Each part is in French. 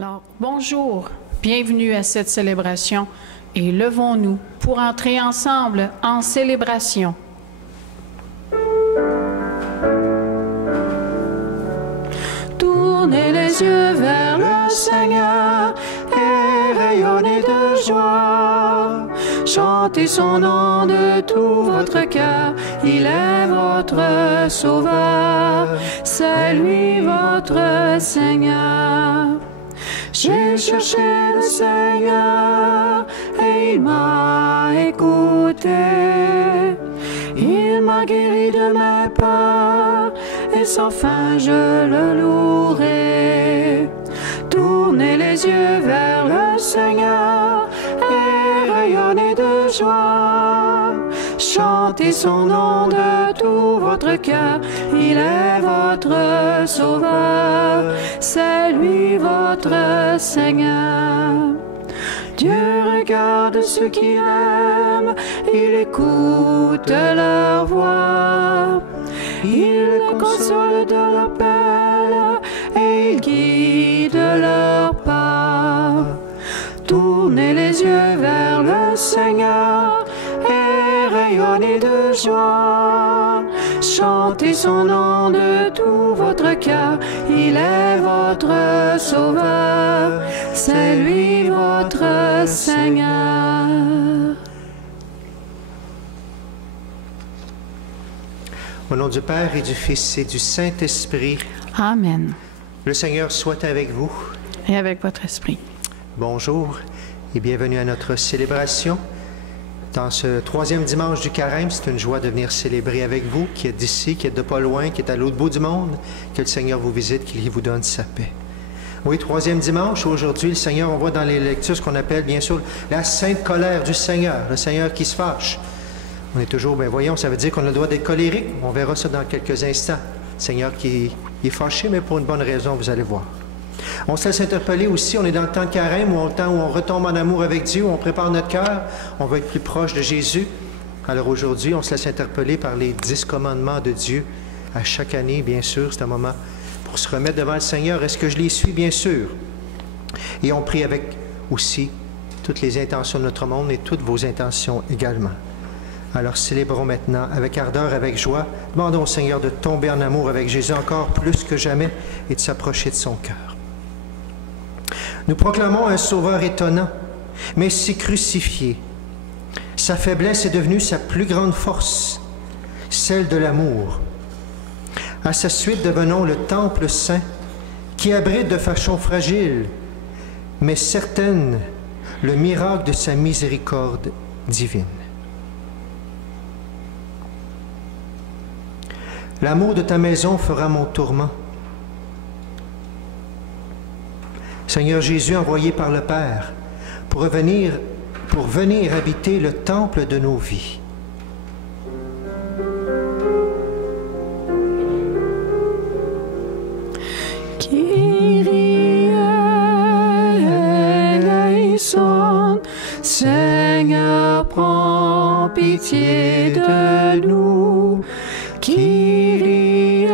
Alors, bonjour, bienvenue à cette célébration et levons-nous pour entrer ensemble en célébration. Tournez les yeux vers le Seigneur et rayonnez de joie. Chantez son nom de tout votre cœur, il est votre Sauveur, c'est lui votre Seigneur. J'ai cherché le Seigneur et il m'a écouté. Il m'a guéri de mes peurs et sans fin je le louerai. Tournez les yeux vers le Seigneur et rayonnez de joie. Chantez son nom de tout votre cœur, il est votre Sauveur, c'est lui votre Seigneur. Dieu regarde ceux qui l'aiment, il écoute leur voix. Il les console de leur peine et il guide leur pas. Tournez les yeux vers le Seigneur et rayonnez de joie. Chantez son nom de tout votre cœur, il est votre Sauveur, c'est lui votre Seigneur. Au nom du Père et du Fils et du Saint-Esprit. Amen. Le Seigneur soit avec vous. Et avec votre esprit. Bonjour et bienvenue à notre célébration. Dans ce troisième dimanche du Carême, c'est une joie de venir célébrer avec vous, qui êtes d'ici, qui êtes de pas loin, qui êtes à l'autre bout du monde, que le Seigneur vous visite, qu'il vous donne sa paix. Oui, troisième dimanche, aujourd'hui, le Seigneur, on voit dans les lectures ce qu'on appelle, bien sûr, la sainte colère du Seigneur, le Seigneur qui se fâche. On est toujours, ben voyons, ça veut dire qu'on a le droit d'être colérique. On verra ça dans quelques instants. Le Seigneur qui est fâché, mais pour une bonne raison, vous allez voir. On se laisse interpeller aussi, on est dans le temps de carême, ou le temps où on retombe en amour avec Dieu, où on prépare notre cœur, on va être plus proche de Jésus. Alors aujourd'hui, on se laisse interpeller par les 10 commandements de Dieu. À chaque année, bien sûr, c'est un moment pour se remettre devant le Seigneur. Est-ce que je les suis? Bien sûr. Et on prie avec aussi toutes les intentions de notre monde et toutes vos intentions également. Alors célébrons maintenant avec ardeur, avec joie. Demandons au Seigneur de tomber en amour avec Jésus encore plus que jamais et de s'approcher de son cœur. Nous proclamons un Sauveur étonnant, mais si crucifié. Sa faiblesse est devenue sa plus grande force, celle de l'amour. À sa suite, devenons le temple saint qui abrite de façon fragile, mais certaine, le miracle de sa miséricorde divine. L'amour de ta maison fera mon tourment. Seigneur Jésus, envoyé par le Père, pour venir habiter le temple de nos vies. Kyrie eleison, Seigneur, prends pitié de nous. Kyrie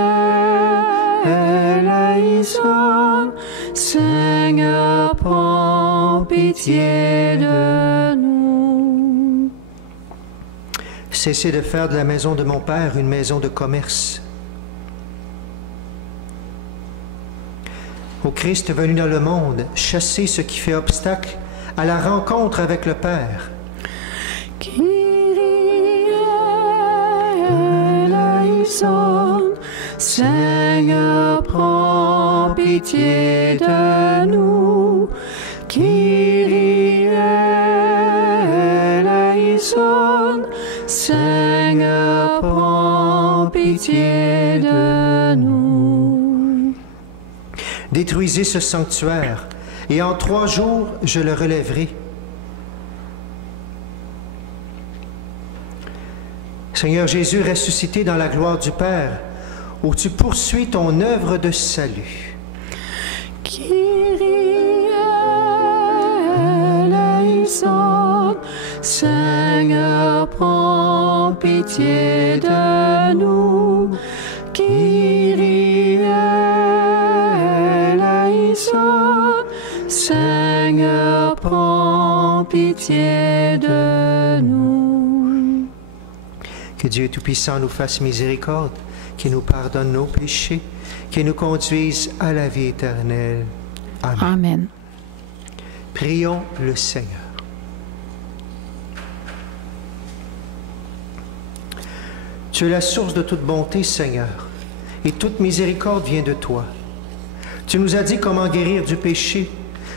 eleison, Seigneur, prends pitié de nous. Cessez de faire de la maison de mon Père une maison de commerce. Au Christ venu dans le monde, chassez ce qui fait obstacle à la rencontre avec le Père. Kyrie eleison, Seigneur, prends pitié de nous. Kyrie eleison, Seigneur, prends pitié de nous. Détruisez ce sanctuaire, et en 3 jours, je le relèverai. Seigneur Jésus, ressuscité dans la gloire du Père, où tu poursuis ton œuvre de salut. Kyrie eleison, Seigneur, prends pitié de nous. Kyrie eleison, Seigneur, prends pitié de nous. Que Dieu Tout-Puissant nous fasse miséricorde, qu'il nous pardonne nos péchés, qu'il nous conduise à la vie éternelle. Amen. Amen. Prions le Seigneur. Tu es la source de toute bonté, Seigneur, et toute miséricorde vient de toi. Tu nous as dit comment guérir du péché,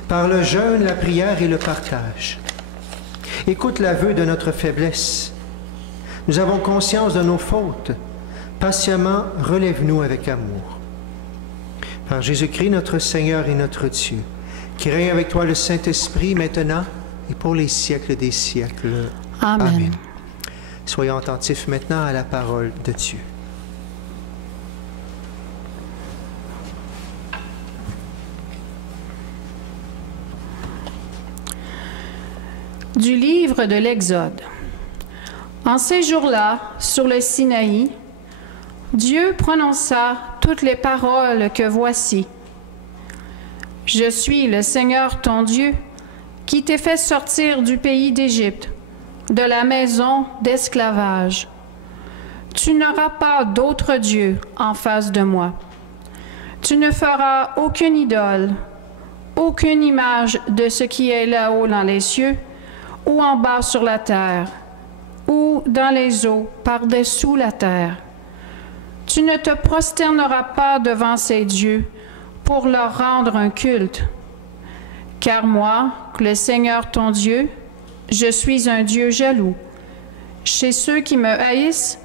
par le jeûne, la prière et le partage. Écoute l'aveu de notre faiblesse. Nous avons conscience de nos fautes. Patiemment, relève-nous avec amour. Par Jésus-Christ, notre Seigneur et notre Dieu, qui règne avec toi le Saint-Esprit, maintenant et pour les siècles des siècles. Amen. Amen. Soyons attentifs maintenant à la parole de Dieu. Du livre de l'Exode. En ces jours-là, sur le Sinaï, Dieu prononça toutes les paroles que voici. Je suis le Seigneur ton Dieu, qui t'ai fait sortir du pays d'Égypte, de la maison d'esclavage. Tu n'auras pas d'autre Dieu en face de moi. Tu ne feras aucune idole, aucune image de ce qui est là-haut dans les cieux, ou en bas sur la terre, ou dans les eaux par-dessous la terre. Tu ne te prosterneras pas devant ces dieux pour leur rendre un culte. Car moi, le Seigneur ton Dieu, je suis un Dieu jaloux. Chez ceux qui me haïssent,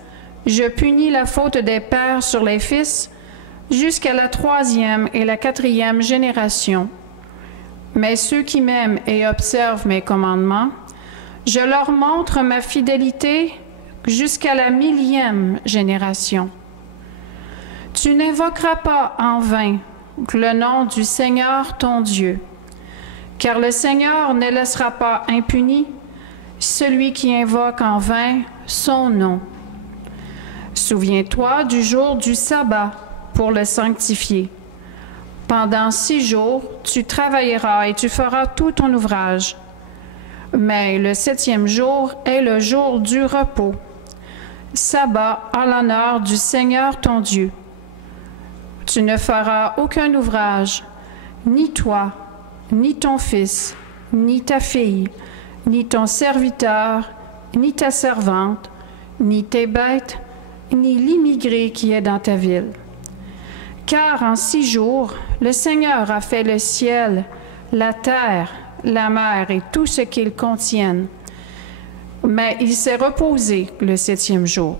je punis la faute des pères sur les fils jusqu'à la 3e et la 4e génération. Mais ceux qui m'aiment et observent mes commandements, je leur montre ma fidélité jusqu'à la 1000e génération. Tu n'invoqueras pas en vain le nom du Seigneur ton Dieu, car le Seigneur ne laissera pas impuni celui qui invoque en vain son nom. Souviens-toi du jour du sabbat pour le sanctifier. Pendant 6 jours, tu travailleras et tu feras tout ton ouvrage. Mais le 7e jour est le jour du repos, sabbat en l'honneur du Seigneur ton Dieu. Tu ne feras aucun ouvrage, ni toi, ni ton fils, ni ta fille, ni ton serviteur, ni ta servante, ni tes bêtes, ni l'immigré qui est dans ta ville. Car en 6 jours, le Seigneur a fait le ciel, la terre, la mer et tout ce qu'ils contiennent. Mais il s'est reposé le 7e jour.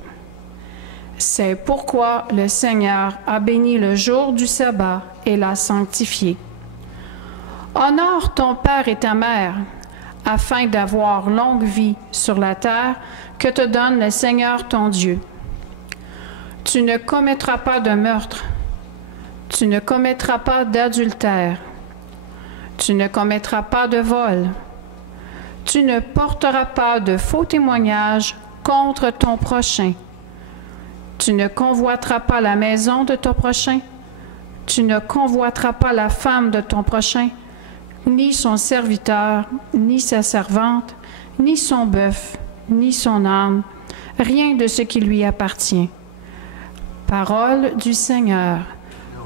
C'est pourquoi le Seigneur a béni le jour du sabbat et l'a sanctifié. Honore ton père et ta mère, afin d'avoir longue vie sur la terre que te donne le Seigneur ton Dieu. Tu ne commettras pas de meurtre. Tu ne commettras pas d'adultère. Tu ne commettras pas de vol. Tu ne porteras pas de faux témoignages contre ton prochain. Tu ne convoiteras pas la maison de ton prochain. Tu ne convoiteras pas la femme de ton prochain, ni son serviteur, ni sa servante, ni son bœuf, ni son âne, rien de ce qui lui appartient. Parole du Seigneur.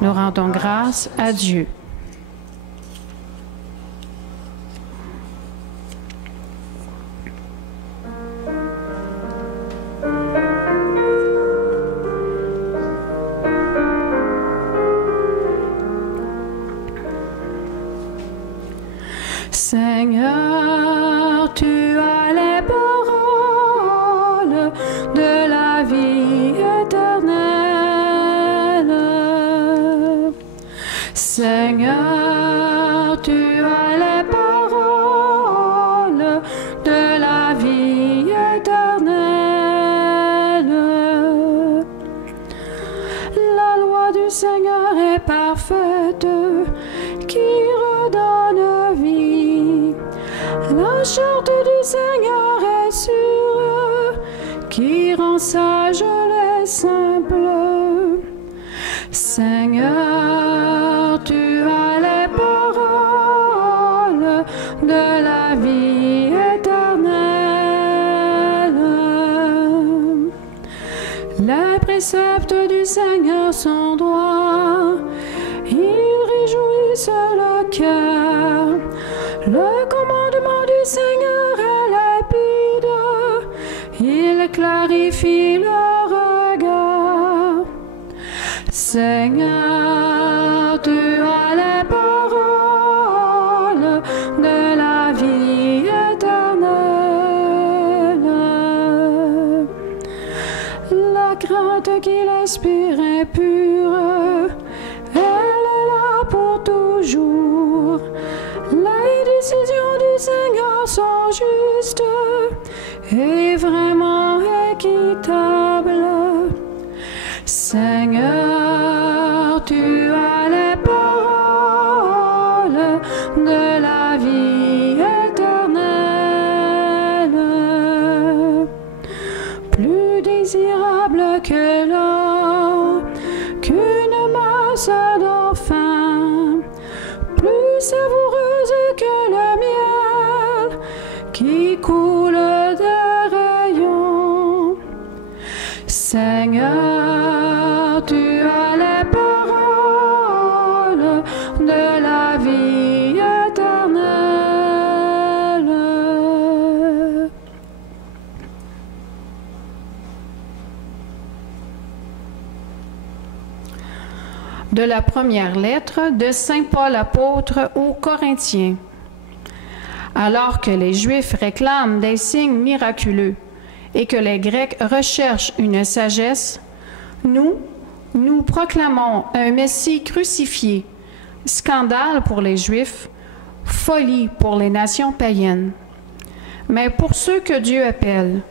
Nous rendons grâce à Dieu. Seigneur, tu as les paroles de la vie éternelle. Seigneur, tu as les paroles de la vie éternelle. La loi du Seigneur est parfaite, qui redonne vie. La charte du Seigneur est sûre, qui rend sage les simples. Seigneur, tu as les paroles de la vie éternelle. Les préceptes du Seigneur sont droits, ils réjouissent le cœur. Le commandement du Seigneur est limpide, il clarifie le regard. Seigneur, tu as les paroles de la vie éternelle. La crainte qu'il inspire est pure, elle est là pour toujours. Les décisions du Seigneur sont justes et vraiment équitables. Seigneur, tu as les paroles de la vie éternelle. Plus désirable que l'or, qu'une masse d'enfants, plus savoureuse que le miel qui coule des rayons. Seigneur, tu as les paroles de la vie éternelle. De la première lettre de Saint Paul apôtre aux Corinthiens. Alors que les Juifs réclament des signes miraculeux et que les Grecs recherchent une sagesse, nous proclamons un Messie crucifié, scandale pour les Juifs, folie pour les nations païennes. Mais pour ceux que Dieu appelle,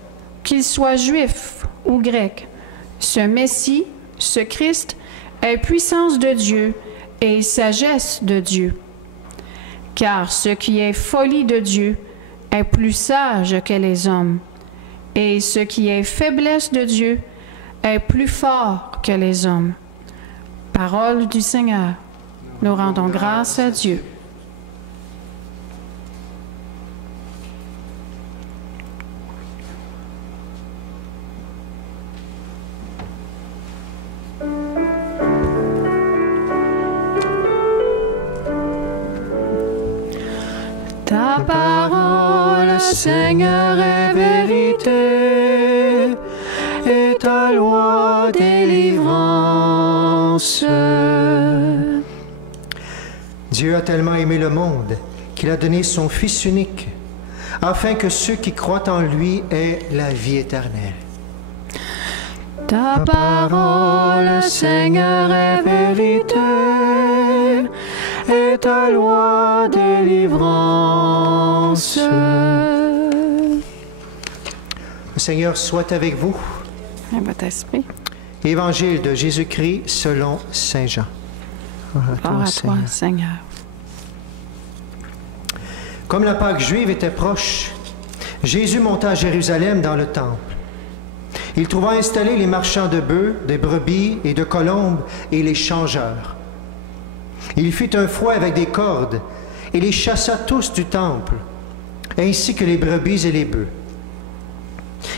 qu'ils soient Juifs ou Grecs, ce Messie, ce Christ, est puissance de Dieu et sagesse de Dieu. Car ce qui est folie de Dieu est plus sage que les hommes, et ce qui est faiblesse de Dieu est plus fort que les hommes. Parole du Seigneur. Nous rendons grâce à Dieu. Ta parole, Seigneur, est vérité, et ta loi délivrance. Dieu a tellement aimé le monde qu'il a donné son Fils unique, afin que ceux qui croient en lui aient la vie éternelle. Ta parole, Seigneur, est vérité, et ta loi délivrance. Le Seigneur soit avec vous. Et votre esprit. Évangile de Jésus-Christ selon Saint Jean. Gloire à toi, Seigneur. Comme la Pâque juive était proche, Jésus monta à Jérusalem dans le temple. Il trouva installés les marchands de bœufs, de brebis et de colombes et les changeurs. Il fit un fouet avec des cordes et les chassa tous du temple, ainsi que les brebis et les bœufs.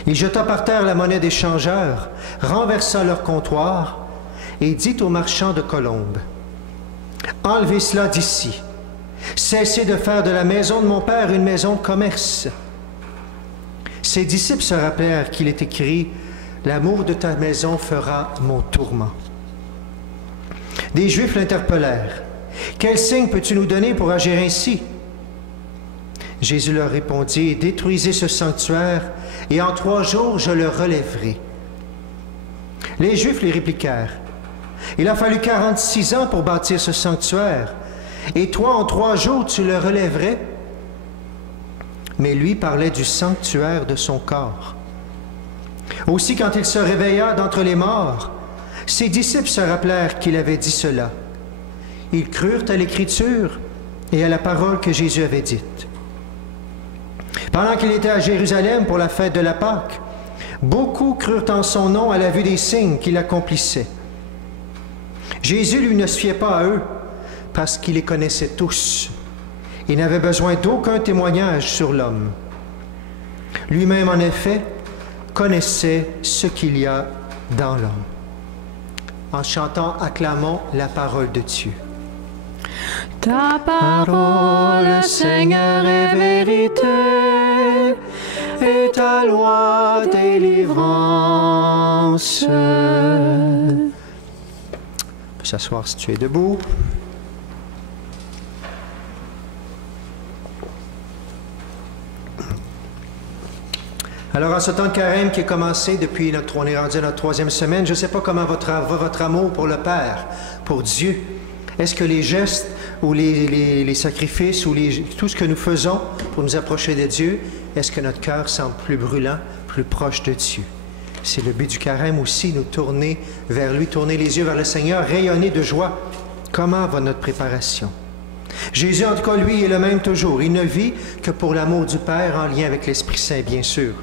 Il jeta par terre la monnaie des changeurs, renversa leur comptoir et dit aux marchands de colombes, « Enlevez cela d'ici. Cessez de faire de la maison de mon Père une maison de commerce. » Ses disciples se rappelèrent qu'il est écrit, « L'amour de ta maison fera mon tourment. » Des Juifs l'interpellèrent. « Quel signe peux-tu nous donner pour agir ainsi? » Jésus leur répondit, « Détruisez ce sanctuaire, et en 3 jours je le relèverai. » Les Juifs lui répliquèrent, « Il a fallu 46 ans pour bâtir ce sanctuaire, et toi en 3 jours tu le relèverais? » Mais lui parlait du sanctuaire de son corps. Aussi, quand il se réveilla d'entre les morts, ses disciples se rappelèrent qu'il avait dit cela. Ils crurent à l'Écriture et à la parole que Jésus avait dite. Pendant qu'il était à Jérusalem pour la fête de la Pâque, beaucoup crurent en son nom à la vue des signes qu'il accomplissait. Jésus, lui, ne se fiait pas à eux, parce qu'il les connaissait tous. Il n'avait besoin d'aucun témoignage sur l'homme. Lui-même, en effet, connaissait ce qu'il y a dans l'homme. En chantant, acclamons la parole de Dieu. Ta parole, Seigneur, est vérité, et ta loi délivrance. On peut s'asseoir si tu es debout. Alors, en ce temps de carême qui est commencé depuis on est rendu à notre 3e semaine, je ne sais pas comment va votre amour pour le Père, pour Dieu. Est-ce que les gestes ou les sacrifices ou tout ce que nous faisons pour nous approcher de Dieu, est-ce que notre cœur semble plus brûlant, plus proche de Dieu? C'est le but du carême aussi, nous tourner vers lui, tourner les yeux vers le Seigneur, rayonner de joie. Comment va notre préparation? Jésus, en tout cas, lui, est le même toujours. Il ne vit que pour l'amour du Père en lien avec l'Esprit Saint, bien sûr.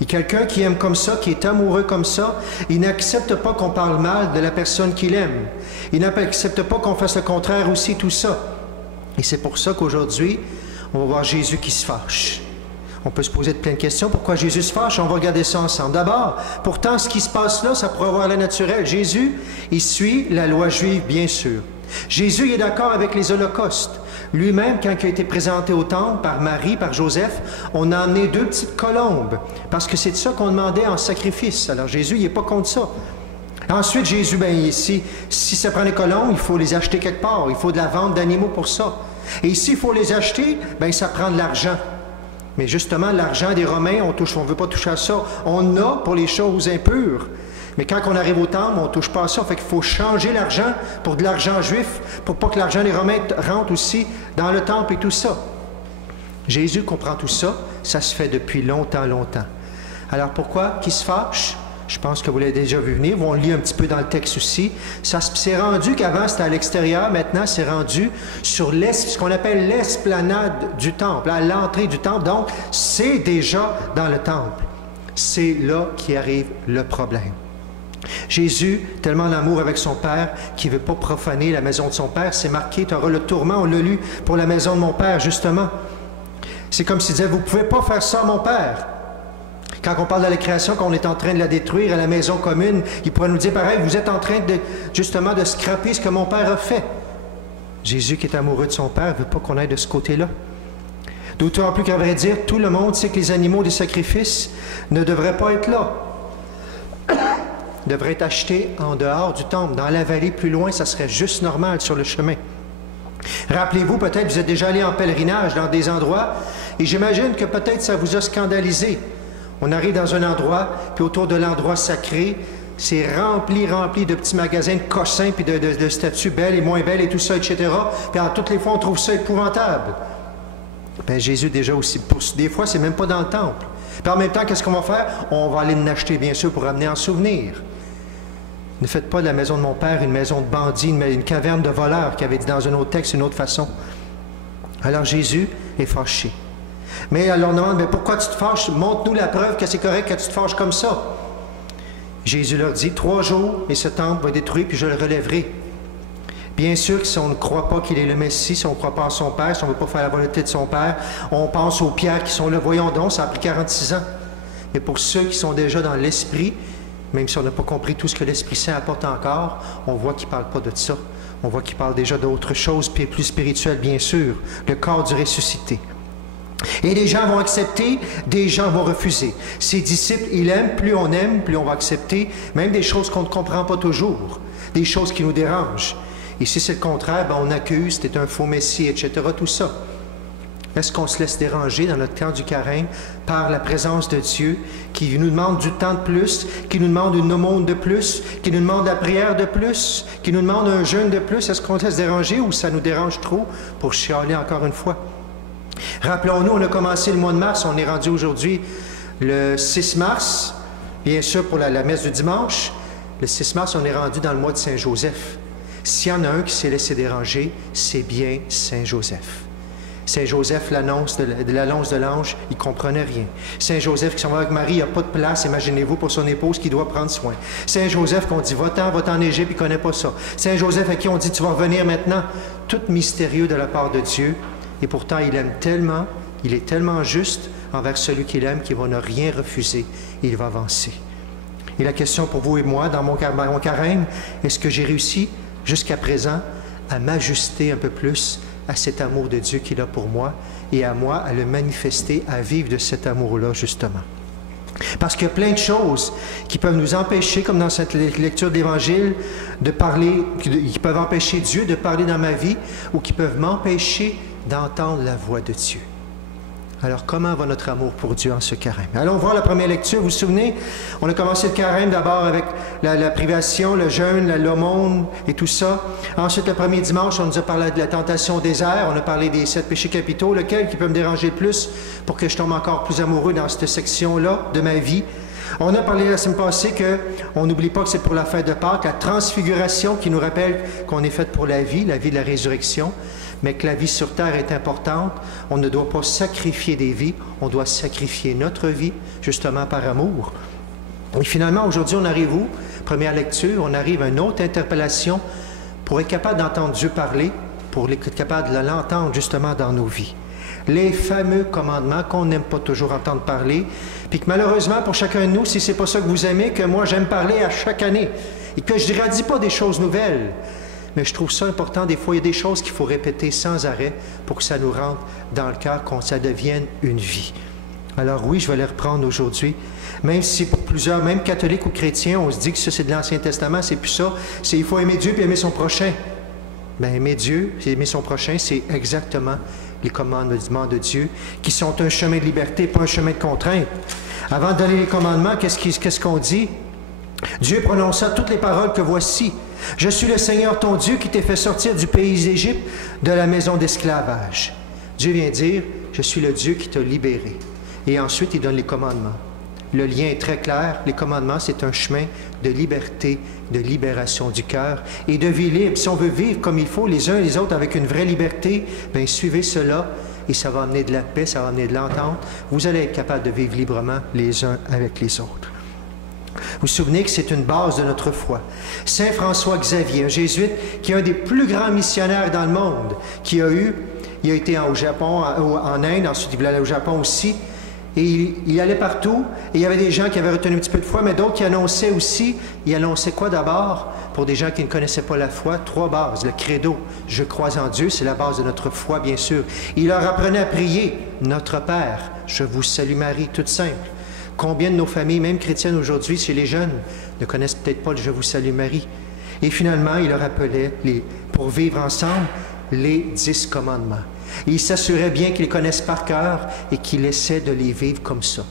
Et quelqu'un qui aime comme ça, qui est amoureux comme ça, il n'accepte pas qu'on parle mal de la personne qu'il aime. Il n'accepte pas qu'on fasse le contraire aussi, tout ça. Et c'est pour ça qu'aujourd'hui, on va voir Jésus qui se fâche. On peut se poser plein de questions. Pourquoi Jésus se fâche? On va regarder ça ensemble. D'abord, pourtant, ce qui se passe là, ça pourrait avoir l'air naturel. Jésus, il suit la loi juive, bien sûr. Jésus il est d'accord avec les holocaustes. Lui-même, quand il a été présenté au temple par Marie, par Joseph, on a amené 2 petites colombes, parce que c'est ça qu'on demandait en sacrifice. Alors Jésus, il n'est pas contre ça. Ensuite, Jésus, ici, si ça prend les colombes, il faut les acheter quelque part. Il faut de la vente d'animaux pour ça. Et s'il faut les acheter, ça prend de l'argent. Mais justement, l'argent des Romains, on ne veut pas toucher à ça. On a pour les choses impures. Mais quand on arrive au temple, on ne touche pas à ça. Fait qu'il faut changer l'argent pour de l'argent juif, pour pas que l'argent des Romains rentre aussi dans le temple et tout ça. Jésus comprend tout ça. Ça se fait depuis longtemps, longtemps. Alors pourquoi qu'il se fâche? Je pense que vous l'avez déjà vu venir. On lit un petit peu dans le texte aussi. C'est rendu qu'avant, c'était à l'extérieur. Maintenant, c'est rendu sur ce qu'on appelle l'esplanade du temple, à l'entrée du temple. Donc, c'est déjà dans le temple. C'est là qu'arrive le problème. Jésus, tellement d'amour avec son Père, qu'il ne veut pas profaner la maison de son Père, c'est marqué, tu auras le tourment, on l'a lu, pour la maison de mon Père, justement. C'est comme s'il disait, vous ne pouvez pas faire ça, mon Père. Quand on parle de la création, qu'on est en train de la détruire à la maison commune, il pourrait nous dire, pareil, vous êtes en train justement de scraper ce que mon Père a fait. Jésus, qui est amoureux de son Père, ne veut pas qu'on aille de ce côté-là. D'autant plus qu'à vrai dire, tout le monde sait que les animaux des sacrifices ne devraient pas être là. Devrait être acheté en dehors du temple, dans la vallée plus loin, ça serait juste normal sur le chemin. Rappelez-vous, peut-être vous êtes déjà allé en pèlerinage dans des endroits, et j'imagine que peut-être ça vous a scandalisé. On arrive dans un endroit, puis autour de l'endroit sacré, c'est rempli de petits magasins de cossins, puis de statues belles et moins belles, et tout ça, etc. Puis à toutes les fois, on trouve ça épouvantable. Jésus, déjà aussi, des fois, c'est même pas dans le temple. Puis en même temps, qu'est-ce qu'on va faire? On va aller l'acheter, bien sûr, pour ramener en souvenir. Ne faites pas de la maison de mon Père une maison de bandits, une caverne de voleurs, qui avait dit dans un autre texte, une autre façon. Alors Jésus est fâché. Mais alors on demande, pourquoi tu te fâches? Montre-nous la preuve que c'est correct que tu te fâches comme ça. Jésus leur dit, 3 jours, et ce temple va être détruit, puis je le relèverai. Bien sûr que si on ne croit pas qu'il est le Messie, si on ne croit pas en son Père, si on ne veut pas faire la volonté de son Père, on pense aux pierres qui sont là. Voyons donc, ça a pris 46 ans. Mais pour ceux qui sont déjà dans l'Esprit, même si on n'a pas compris tout ce que l'Esprit Saint apporte encore, on voit qu'il ne parle pas de ça. On voit qu'il parle déjà d'autres choses, puis plus spirituelles, bien sûr. Le corps du ressuscité. Et des gens vont accepter, des gens vont refuser. Ses disciples, ils aiment, plus on va accepter, même des choses qu'on ne comprend pas toujours, des choses qui nous dérangent. Et si c'est le contraire, on accuse, c'est un faux messie, etc., tout ça. Est-ce qu'on se laisse déranger dans notre temps du carême par la présence de Dieu qui nous demande du temps de plus, qui nous demande une aumône de plus, qui nous demande la prière de plus, qui nous demande un jeûne de plus? Est-ce qu'on se laisse déranger ou ça nous dérange trop pour chialer encore une fois? Rappelons-nous, on a commencé le mois de mars, on est rendu aujourd'hui le 6 mars, bien sûr pour la messe du dimanche. Le 6 mars, on est rendu dans le mois de Saint-Joseph. S'il y en a un qui s'est laissé déranger, c'est bien Saint-Joseph. Saint-Joseph, l'annonce de l'ange, il ne comprenait rien. Saint-Joseph qui s'en va avec Marie, il n'y a pas de place, imaginez-vous, pour son épouse qui doit prendre soin. Saint-Joseph qu'on dit, va-t'en en Égypte, il ne connaît pas ça. Saint-Joseph à qui on dit, tu vas revenir maintenant, tout mystérieux de la part de Dieu. Et pourtant, il aime tellement, il est tellement juste envers celui qu'il aime qu'il va ne rien refuser et il va avancer. Et la question pour vous et moi, dans mon carême, est-ce que j'ai réussi jusqu'à présent à m'ajuster un peu plus à cet amour de Dieu qu'il a pour moi et à moi à le manifester, à vivre de cet amour-là, justement. Parce qu'il y a plein de choses qui peuvent nous empêcher, comme dans cette lecture de l'Évangile, de parler, qui peuvent empêcher Dieu de parler dans ma vie ou qui peuvent m'empêcher d'entendre la voix de Dieu. Alors, comment va notre amour pour Dieu en ce carême? Allons voir la première lecture. Vous vous souvenez? On a commencé le carême d'abord avec la privation, le jeûne, l'aumône et tout ça. Ensuite, le premier dimanche, on nous a parlé de la tentation au désert. On a parlé des 7 péchés capitaux. Lequel qui peut me déranger le plus pour que je tombe encore plus amoureux dans cette section-là de ma vie? On a parlé la semaine passée qu'on n'oublie pas que c'est pour la fête de Pâques, la transfiguration qui nous rappelle qu'on est fait pour la vie de la résurrection, mais que la vie sur terre est importante. On ne doit pas sacrifier des vies, on doit sacrifier notre vie, justement par amour. Et finalement, aujourd'hui, on arrive où? Première lecture, on arrive à une autre interpellation pour être capable d'entendre Dieu parler, pour être capable de l'entendre justement dans nos vies. Les fameux commandements qu'on n'aime pas toujours entendre parler, puis que malheureusement pour chacun de nous, si ce n'est pas ça que vous aimez, que moi j'aime parler à chaque année, et que je ne radie pas des choses nouvelles, mais je trouve ça important, des fois il y a des choses qu'il faut répéter sans arrêt pour que ça nous rentre dans le cœur, que ça devienne une vie. Alors oui, je vais les reprendre aujourd'hui, même si pour plusieurs, même catholiques ou chrétiens, on se dit que ça c'est de l'Ancien Testament, c'est plus ça, c'est il faut aimer Dieu puis aimer son prochain. Bien, aimer Dieu et aimer son prochain, c'est exactement les commandements de Dieu, qui sont un chemin de liberté, pas un chemin de contrainte. Avant de donner les commandements, qu'est-ce qu'on dit? Dieu prononça toutes les paroles que voici. Je suis le Seigneur ton Dieu qui t'ai fait sortir du pays d'Égypte, de la maison d'esclavage. Dieu vient dire, je suis le Dieu qui t'a libéré. Et ensuite, il donne les commandements. Le lien est très clair. Les commandements, c'est un chemin de liberté, de libération du cœur et de vie libre. Si on veut vivre comme il faut, les uns et les autres, avec une vraie liberté, bien, suivez cela et ça va amener de la paix, ça va amener de l'entente. Vous allez être capable de vivre librement les uns avec les autres. Vous vous souvenez que c'est une base de notre foi. Saint François Xavier, un jésuite qui est un des plus grands missionnaires dans le monde, il a été au Japon, en Inde, ensuite il voulait aller au Japon aussi. Et il allait partout, et il y avait des gens qui avaient retenu un petit peu de foi, mais d'autres qui annonçaient aussi. Il annonçait quoi d'abord? Pour des gens qui ne connaissaient pas la foi, 3 bases. Le credo, je crois en Dieu, c'est la base de notre foi, bien sûr. Il leur apprenait à prier, Notre Père, je vous salue Marie, toute simple. Combien de nos familles, même chrétiennes aujourd'hui, chez les jeunes, ne connaissent peut-être pas le je vous salue Marie? Et finalement, il leur appelait, pour vivre ensemble, les 10 commandements. Et il s'assurait bien qu'ils les connaissent par cœur et qu'ils essaient de les vivre comme ça.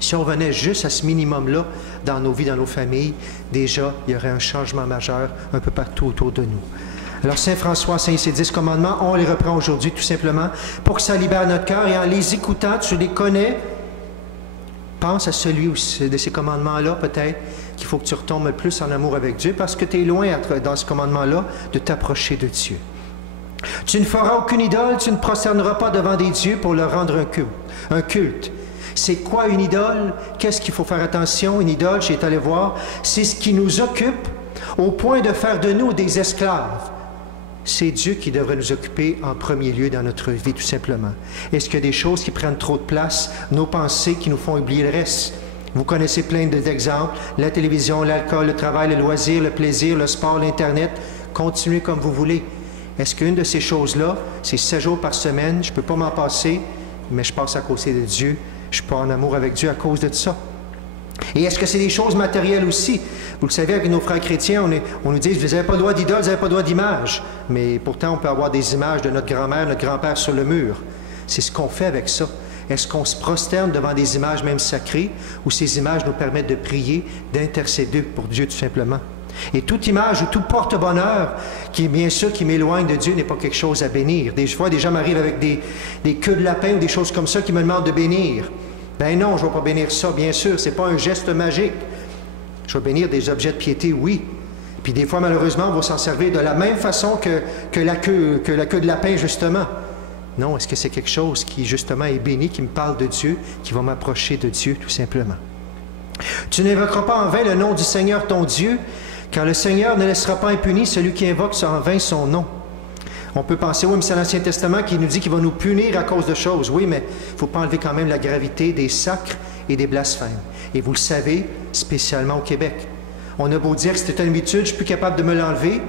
Si on venait juste à ce minimum-là dans nos vies, dans nos familles, déjà, il y aurait un changement majeur un peu partout autour de nous. Alors, Saint François enseigne ces 10 commandements. On les reprend aujourd'hui tout simplement pour que ça libère notre cœur. Et en les écoutant, tu les connais. Pense à celui de ces commandements-là, peut-être, qu'il faut que tu retombes plus en amour avec Dieu parce que tu es loin, dans ce commandement-là, de t'approcher de Dieu. Tu ne feras aucune idole, tu ne prosterneras pas devant des dieux pour leur rendre un culte. C'est quoi une idole? Qu'est-ce qu'il faut faire attention? Une idole, j'ai été allé voir, c'est ce qui nous occupe au point de faire de nous des esclaves. C'est Dieu qui devrait nous occuper en premier lieu dans notre vie, tout simplement. Est-ce qu'il y a des choses qui prennent trop de place, nos pensées qui nous font oublier le reste? Vous connaissez plein d'exemples, la télévision, l'alcool, le travail, le loisir, le plaisir, le sport, l'Internet. Continuez comme vous voulez. Est-ce qu'une de ces choses-là, c'est 7 jours par semaine, je ne peux pas m'en passer, mais je passe à côté de Dieu, je suis pas en amour avec Dieu à cause de ça? Et est-ce que c'est des choses matérielles aussi? Vous le savez, avec nos frères chrétiens, on nous dit, vous n'avez pas le droit d'idole, vous n'avez pas le droit d'image. Mais pourtant, on peut avoir des images de notre grand-mère, notre grand-père sur le mur. C'est ce qu'on fait avec ça. Est-ce qu'on se prosterne devant des images même sacrées, ou ces images nous permettent de prier, d'intercéder pour Dieu tout simplement? Et toute image ou tout porte-bonheur qui, bien sûr, qui m'éloigne de Dieu n'est pas quelque chose à bénir. Des fois, des gens m'arrivent avec des queues de lapin ou des choses comme ça qui me demandent de bénir. Ben non, je ne vais pas bénir ça, bien sûr, ce n'est pas un geste magique. Je vais bénir des objets de piété, oui. Puis des fois, malheureusement, on va s'en servir de la même façon que la queue de lapin, justement. Non, est-ce que c'est quelque chose qui, justement, est béni, qui me parle de Dieu, qui va m'approcher de Dieu, tout simplement? Tu n'invoqueras pas en vain le nom du Seigneur ton Dieu, car le Seigneur ne laissera pas impuni celui qui invoque en vain son nom. On peut penser, oui, mais c'est l'Ancien Testament qui nous dit qu'il va nous punir à cause de choses. Oui, mais il ne faut pas enlever quand même la gravité des sacres et des blasphèmes. Et vous le savez, spécialement au Québec. On a beau dire que c'est une habitude, je ne suis plus capable de me l'enlever,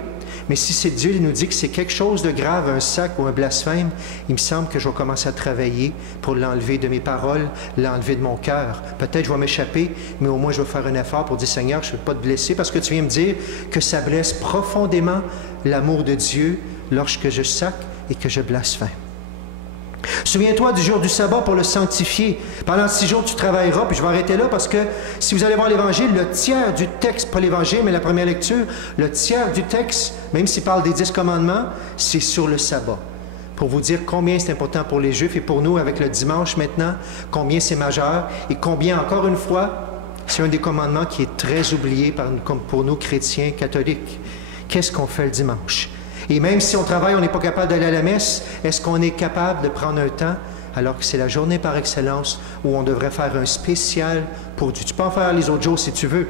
mais si c'est Dieu qui nous dit que c'est quelque chose de grave, un sacre ou un blasphème, il me semble que je vais commencer à travailler pour l'enlever de mes paroles, l'enlever de mon cœur. Peut-être je vais m'échapper, mais au moins je vais faire un effort pour dire, Seigneur, je ne veux pas te blesser, parce que tu viens me dire que ça blesse profondément l'amour de Dieu lorsque je sacre et que je blasphème. Souviens-toi du jour du sabbat pour le sanctifier. Pendant 6 jours, tu travailleras, puis je vais arrêter là parce que si vous allez voir l'Évangile, le tiers du texte, pas l'Évangile, mais la première lecture, le tiers du texte, même s'il parle des 10 commandements, c'est sur le sabbat. Pour vous dire combien c'est important pour les Juifs et pour nous avec le dimanche maintenant, combien c'est majeur et combien, encore une fois, c'est un des commandements qui est très oublié comme pour nous chrétiens catholiques. Qu'est-ce qu'on fait le dimanche? Et même si on travaille, on n'est pas capable d'aller à la messe, est-ce qu'on est capable de prendre un temps, alors que c'est la journée par excellence, où on devrait faire un spécial pour Dieu? Tu peux en faire les autres jours si tu veux,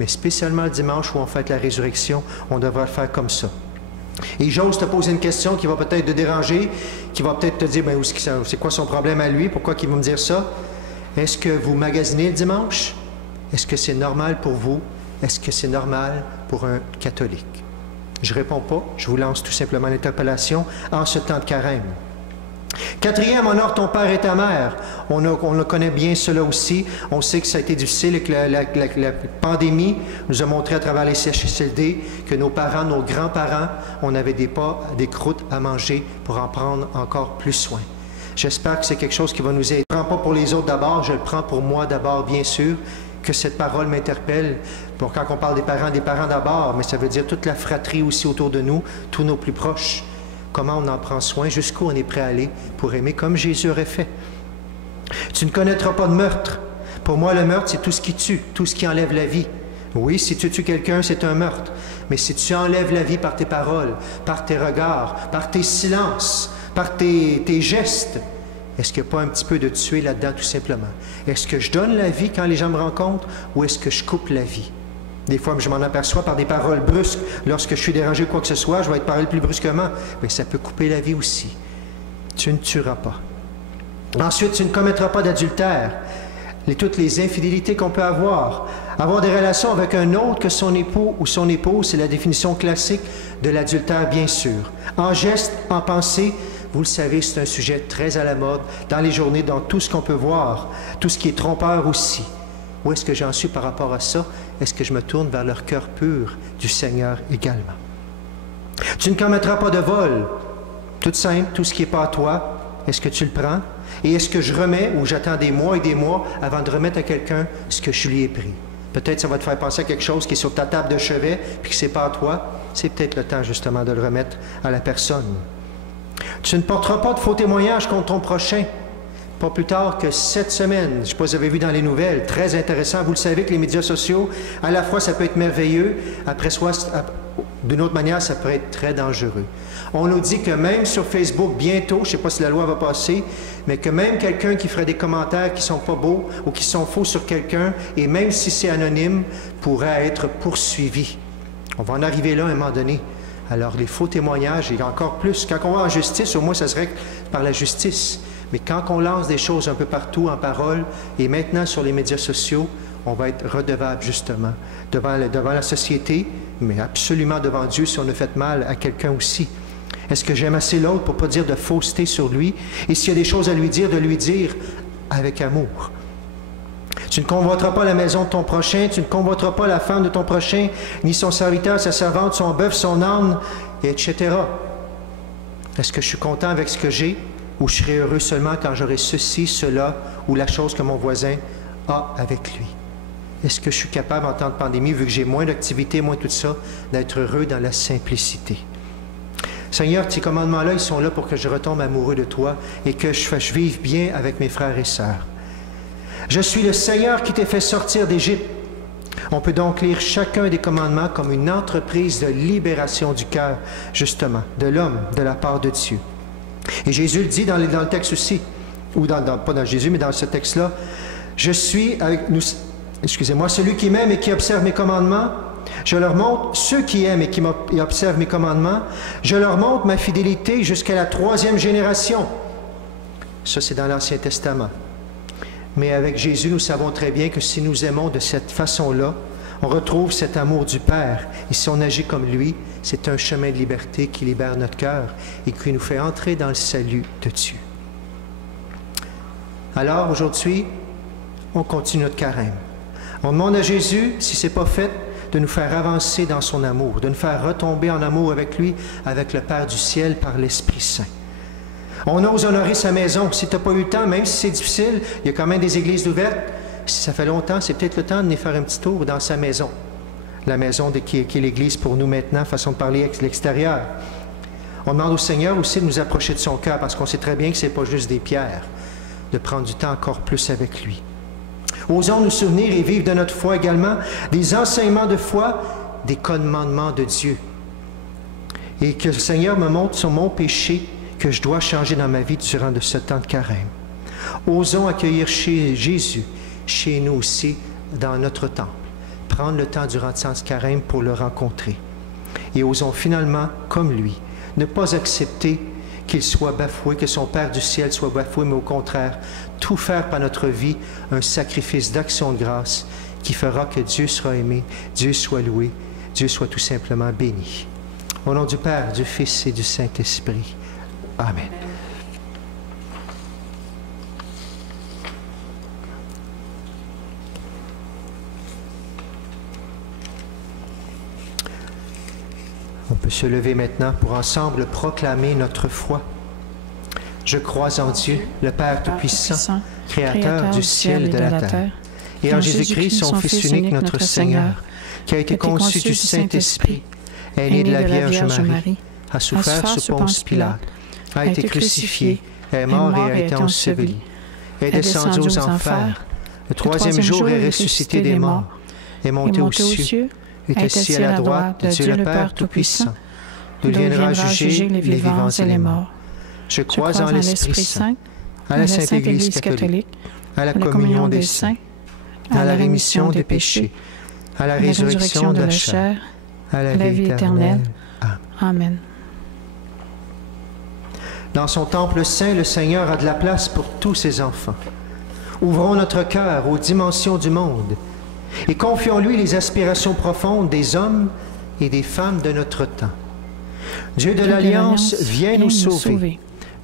mais spécialement le dimanche où on fête la résurrection, on devrait le faire comme ça. Et j'ose te poser une question qui va peut-être te déranger, qui va peut-être te dire, ben, c'est quoi son problème à lui, pourquoi il va me dire ça? Est-ce que vous magasinez le dimanche? Est-ce que c'est normal pour vous? Est-ce que c'est normal pour un catholique? Je ne réponds pas, je vous lance tout simplement l'interpellation en ce temps de carême. 4e, honore ton père et ta mère. On le connaît bien cela aussi. On sait que ça a été difficile et que la pandémie nous a montré à travers les CHSLD que nos parents, nos grands-parents, on avait des croûtes à manger pour en prendre encore plus soin. J'espère que c'est quelque chose qui va nous aider. Je ne le prends pas pour les autres d'abord, je le prends pour moi d'abord, bien sûr, que cette parole m'interpelle. Pour quand on parle des parents d'abord, mais ça veut dire toute la fratrie aussi autour de nous, tous nos plus proches. Comment on en prend soin, jusqu'où on est prêt à aller pour aimer comme Jésus aurait fait. Tu ne connaîtras pas de meurtre. Pour moi, le meurtre, c'est tout ce qui tue, tout ce qui enlève la vie. Oui, si tu tues quelqu'un, c'est un meurtre. Mais si tu enlèves la vie par tes paroles, par tes regards, par tes silences, par tes gestes, est-ce qu'il n'y a pas un petit peu de tuer là-dedans, tout simplement? Est-ce que je donne la vie quand les gens me rencontrent ou est-ce que je coupe la vie? Des fois, je m'en aperçois par des paroles brusques. Lorsque je suis dérangé ou quoi que ce soit, je vais être parlé plus brusquement. Mais ça peut couper la vie aussi. Tu ne tueras pas. Ensuite, tu ne commettras pas d'adultère. Toutes les infidélités qu'on peut avoir. Avoir des relations avec un autre que son époux ou son épouse, c'est la définition classique de l'adultère, bien sûr. En geste, en pensée, vous le savez, c'est un sujet très à la mode dans les journées, dans tout ce qu'on peut voir, tout ce qui est trompeur aussi. Où est-ce que j'en suis par rapport à ça? Est-ce que je me tourne vers leur cœur pur du Seigneur également? Tu ne commettras pas de vol. Tout simple, tout ce qui n'est pas à toi, est-ce que tu le prends? Et est-ce que je remets ou j'attends des mois et des mois avant de remettre à quelqu'un ce que je lui ai pris? Peut-être ça va te faire penser à quelque chose qui est sur ta table de chevet puis que ce n'est pas à toi. C'est peut-être le temps justement de le remettre à la personne. Tu ne porteras pas de faux témoignages contre ton prochain. Pas plus tard que cette semaine, je ne sais pas si vous avez vu dans les nouvelles, très intéressant. Vous le savez que les médias sociaux, à la fois ça peut être merveilleux, après soit d'une autre manière, ça peut être très dangereux. On nous dit que même sur Facebook, bientôt, je ne sais pas si la loi va passer, mais que même quelqu'un qui ferait des commentaires qui ne sont pas beaux ou qui sont faux sur quelqu'un, et même si c'est anonyme, pourrait être poursuivi. On va en arriver là à un moment donné. Alors, les faux témoignages, et encore plus, quand on va en justice, au moins ça serait par la justice. Mais quand on lance des choses un peu partout en parole, et maintenant sur les médias sociaux, on va être redevable justement devant la société, mais absolument devant Dieu si on a fait mal à quelqu'un aussi. Est-ce que j'aime assez l'autre pour ne pas dire de fausseté sur lui? Et s'il y a des choses à lui dire, de lui dire avec amour. Tu ne convoiteras pas la maison de ton prochain, tu ne convoiteras pas la femme de ton prochain, ni son serviteur, sa servante, son bœuf, son âne, etc. Est-ce que je suis content avec ce que j'ai? Ou je serai heureux seulement quand j'aurai ceci, cela, ou la chose que mon voisin a avec lui? Est-ce que je suis capable, en temps de pandémie, vu que j'ai moins d'activité, moins tout ça, d'être heureux dans la simplicité? Seigneur, ces commandements-là, ils sont là pour que je retombe amoureux de toi et que je vive bien avec mes frères et sœurs. Je suis le Seigneur qui t'ai fait sortir d'Égypte. On peut donc lire chacun des commandements comme une entreprise de libération du cœur, justement, de l'homme, de la part de Dieu. Et Jésus le dit dans le texte aussi, ou pas dans Jésus, mais dans ce texte-là, je suis avec nous, excusez-moi, celui qui m'aime et qui observe mes commandements, Je leur montre, ceux qui aiment et qui observent mes commandements, je leur montre ma fidélité jusqu'à la 3e génération. Ça, c'est dans l'Ancien Testament. Mais avec Jésus, nous savons très bien que si nous aimons de cette façon-là, on retrouve cet amour du Père. Et si on agit comme lui, c'est un chemin de liberté qui libère notre cœur et qui nous fait entrer dans le salut de Dieu. Alors, aujourd'hui, on continue notre carême. On demande à Jésus, si ce n'est pas fait, de nous faire avancer dans son amour, de nous faire retomber en amour avec lui, avec le Père du ciel, par l'Esprit Saint. On ose honorer sa maison. Si tu n'as pas eu le temps, même si c'est difficile, il y a quand même des églises ouvertes. Si ça fait longtemps, c'est peut-être le temps de venir faire un petit tour dans sa maison. La maison qui est l'église pour nous maintenant, façon de parler avec l'extérieur. On demande au Seigneur aussi de nous approcher de son cœur, parce qu'on sait très bien que ce n'est pas juste des pierres, de prendre du temps encore plus avec lui. Osons nous souvenir et vivre de notre foi également des enseignements de foi, des commandements de Dieu. Et que le Seigneur me montre sur mon péché que je dois changer dans ma vie durant de ce temps de carême. Osons accueillir chez Jésus, chez nous aussi, dans notre temple. Prendre le temps durant ce temps de carême pour le rencontrer. Et osons finalement, comme lui, ne pas accepter qu'il soit bafoué, que son Père du ciel soit bafoué, mais au contraire, tout faire par notre vie un sacrifice d'action de grâce qui fera que Dieu sera aimé, Dieu soit loué, Dieu soit tout simplement béni. Au nom du Père, du Fils et du Saint-Esprit. Amen. On peut se lever maintenant pour ensemble proclamer notre foi. Je crois en Dieu, le Père Tout-Puissant, Créateur du ciel et de la terre, et en Jésus-Christ, son Fils unique, notre Seigneur, qui a été conçu du Saint-Esprit, est né de la Vierge Marie, a souffert sous Ponce Pilate, a été crucifié, est mort et a été enseveli, est descendu aux enfers, le 3e jour est ressuscité des morts, est monté aux cieux, est assis à la droite de Dieu le Père Tout-Puissant, d'où viendra juger les vivants et les morts. Je crois en l'Esprit Saint, à la Sainte Église catholique, à la communion des saints, à la rémission des péchés, à la résurrection de la chair, à la vie éternelle. Amen. Dans son temple saint, le Seigneur a de la place pour tous ses enfants. Ouvrons notre cœur aux dimensions du monde et confions-lui les aspirations profondes des hommes et des femmes de notre temps. Dieu de l'Alliance, viens nous sauver.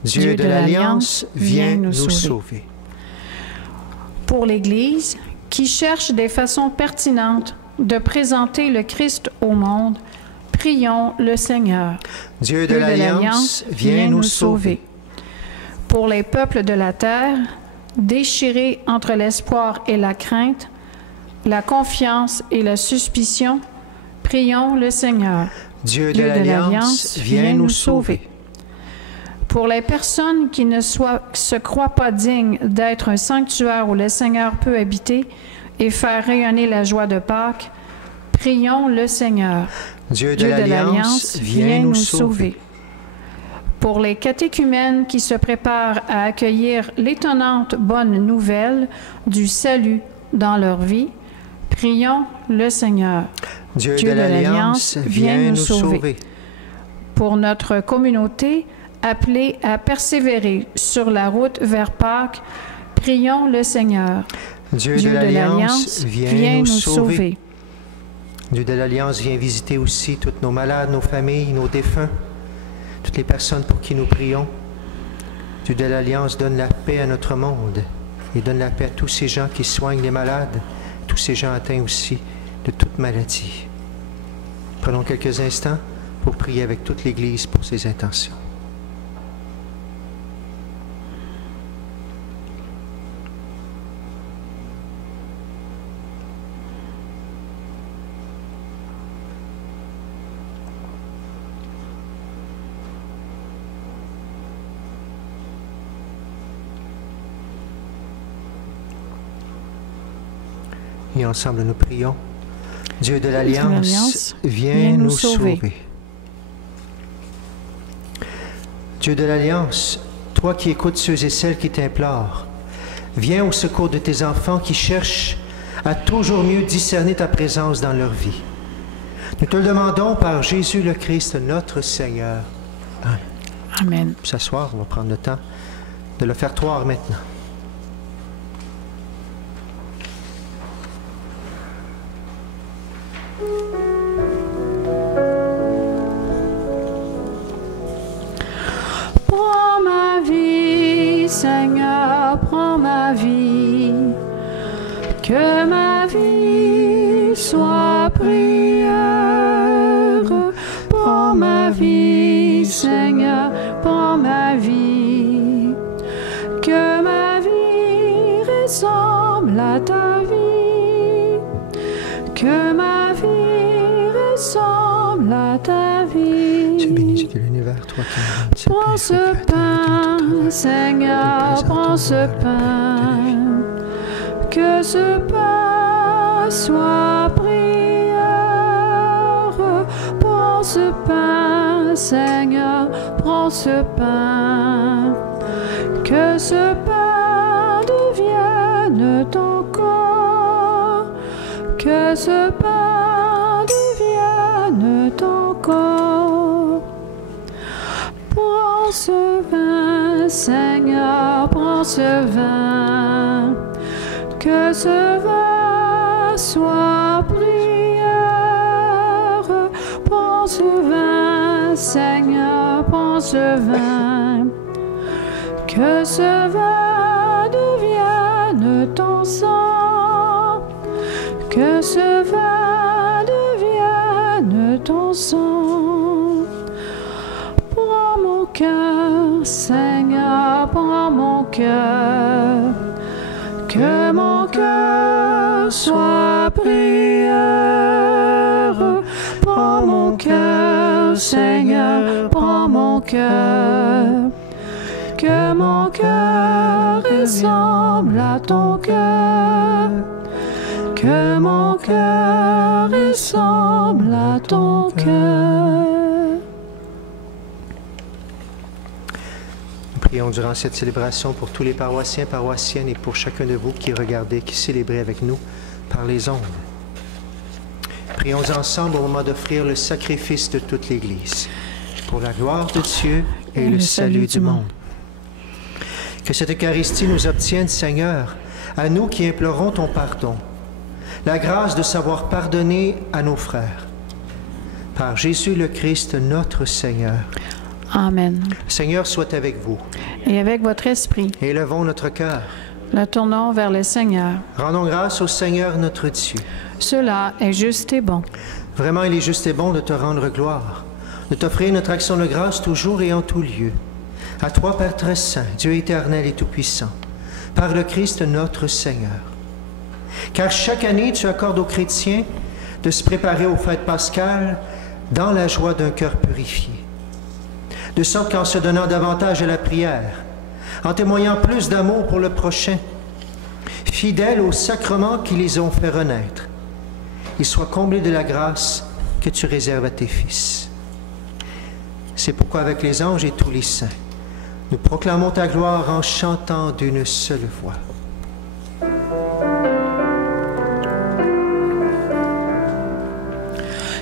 Dieu de l'Alliance, viens nous sauver. Pour l'Église, qui cherche des façons pertinentes de présenter le Christ au monde, prions le Seigneur. Dieu de l'Alliance, viens nous sauver. Pour les peuples de la terre, déchirés entre l'espoir et la crainte, la confiance et la suspicion, prions le Seigneur. Dieu de l'Alliance, viens nous sauver. Pour les personnes qui ne se croient pas dignes d'être un sanctuaire où le Seigneur peut habiter et faire rayonner la joie de Pâques, prions le Seigneur. Dieu de l'Alliance, viens nous sauver. Pour les catéchumènes qui se préparent à accueillir l'étonnante bonne nouvelle du salut dans leur vie, prions le Seigneur. Dieu de l'Alliance, viens nous sauver. Pour notre communauté appelée à persévérer sur la route vers Pâques, prions le Seigneur. Dieu de l'Alliance, viens nous sauver. Dieu de l'Alliance, viens visiter aussi toutes nos malades, nos familles, nos défunts, toutes les personnes pour qui nous prions. Dieu de l'Alliance, donne la paix à notre monde et donne la paix à tous ces gens qui soignent les malades, tous ces gens atteints aussi de toute maladie. Prenons quelques instants pour prier avec toute l'Église pour ses intentions. Et ensemble nous prions. Dieu de l'Alliance, viens nous sauver. Dieu de l'Alliance, toi qui écoutes ceux et celles qui t'implorent, viens au secours de tes enfants qui cherchent à toujours mieux discerner ta présence dans leur vie. Nous te le demandons par Jésus le Christ, notre Seigneur. Amen. Amen. Pour s'asseoir, on va prendre le temps de le faire croire maintenant. Prends ma vie, Seigneur, prends ma vie, que ma vie soit prière. Prends ma vie, Seigneur, prends ma vie, que ma vie ressemble à ta vie, que ma vie ressemble à ta vie. Tu es béni de l'univers, toi qui es Prends ce pain, Seigneur, prends ce pain, que ce pain soit prière. Prends ce pain, Seigneur, prends ce pain, que ce pain devienne ton corps, que ce pain devienne ton corps. Prends ce vin, Seigneur, prends ce vin, que ce vin soit prière. Prends ce vin, Seigneur, prends ce vin, que ce vin devienne ton sang, que ce vin devienne ton sang. Prends mon cœur, Seigneur, prends mon cœur, que mon cœur soit prière. Prends mon cœur, Seigneur, prends mon cœur, que mon cœur ressemble à ton cœur, que mon cœur ressemble à ton cœur. Prions durant cette célébration pour tous les paroissiens, paroissiennes et pour chacun de vous qui regardez, qui célébrez avec nous par les ondes. Prions ensemble au moment d'offrir le sacrifice de toute l'Église, pour la gloire de Dieu et le salut du monde. Que cette Eucharistie nous obtienne, Seigneur, à nous qui implorons ton pardon, la grâce de savoir pardonner à nos frères. Par Jésus le Christ, notre Seigneur. Amen. Le Seigneur soit avec vous. Et avec votre esprit, Élevons notre cœur. le tournons vers le Seigneur. Rendons grâce au Seigneur notre Dieu. Cela est juste et bon. Vraiment, il est juste et bon de te rendre gloire, de t'offrir notre action de grâce toujours et en tout lieu. À toi, Père très saint, Dieu éternel et tout-puissant, par le Christ notre Seigneur. Car chaque année, tu accordes aux chrétiens de se préparer aux fêtes pascales dans la joie d'un cœur purifié. De sorte qu'en se donnant davantage à la prière, en témoignant plus d'amour pour le prochain, fidèles aux sacrements qui les ont fait renaître, ils soient comblés de la grâce que tu réserves à tes fils. C'est pourquoi avec les anges et tous les saints, nous proclamons ta gloire en chantant d'une seule voix.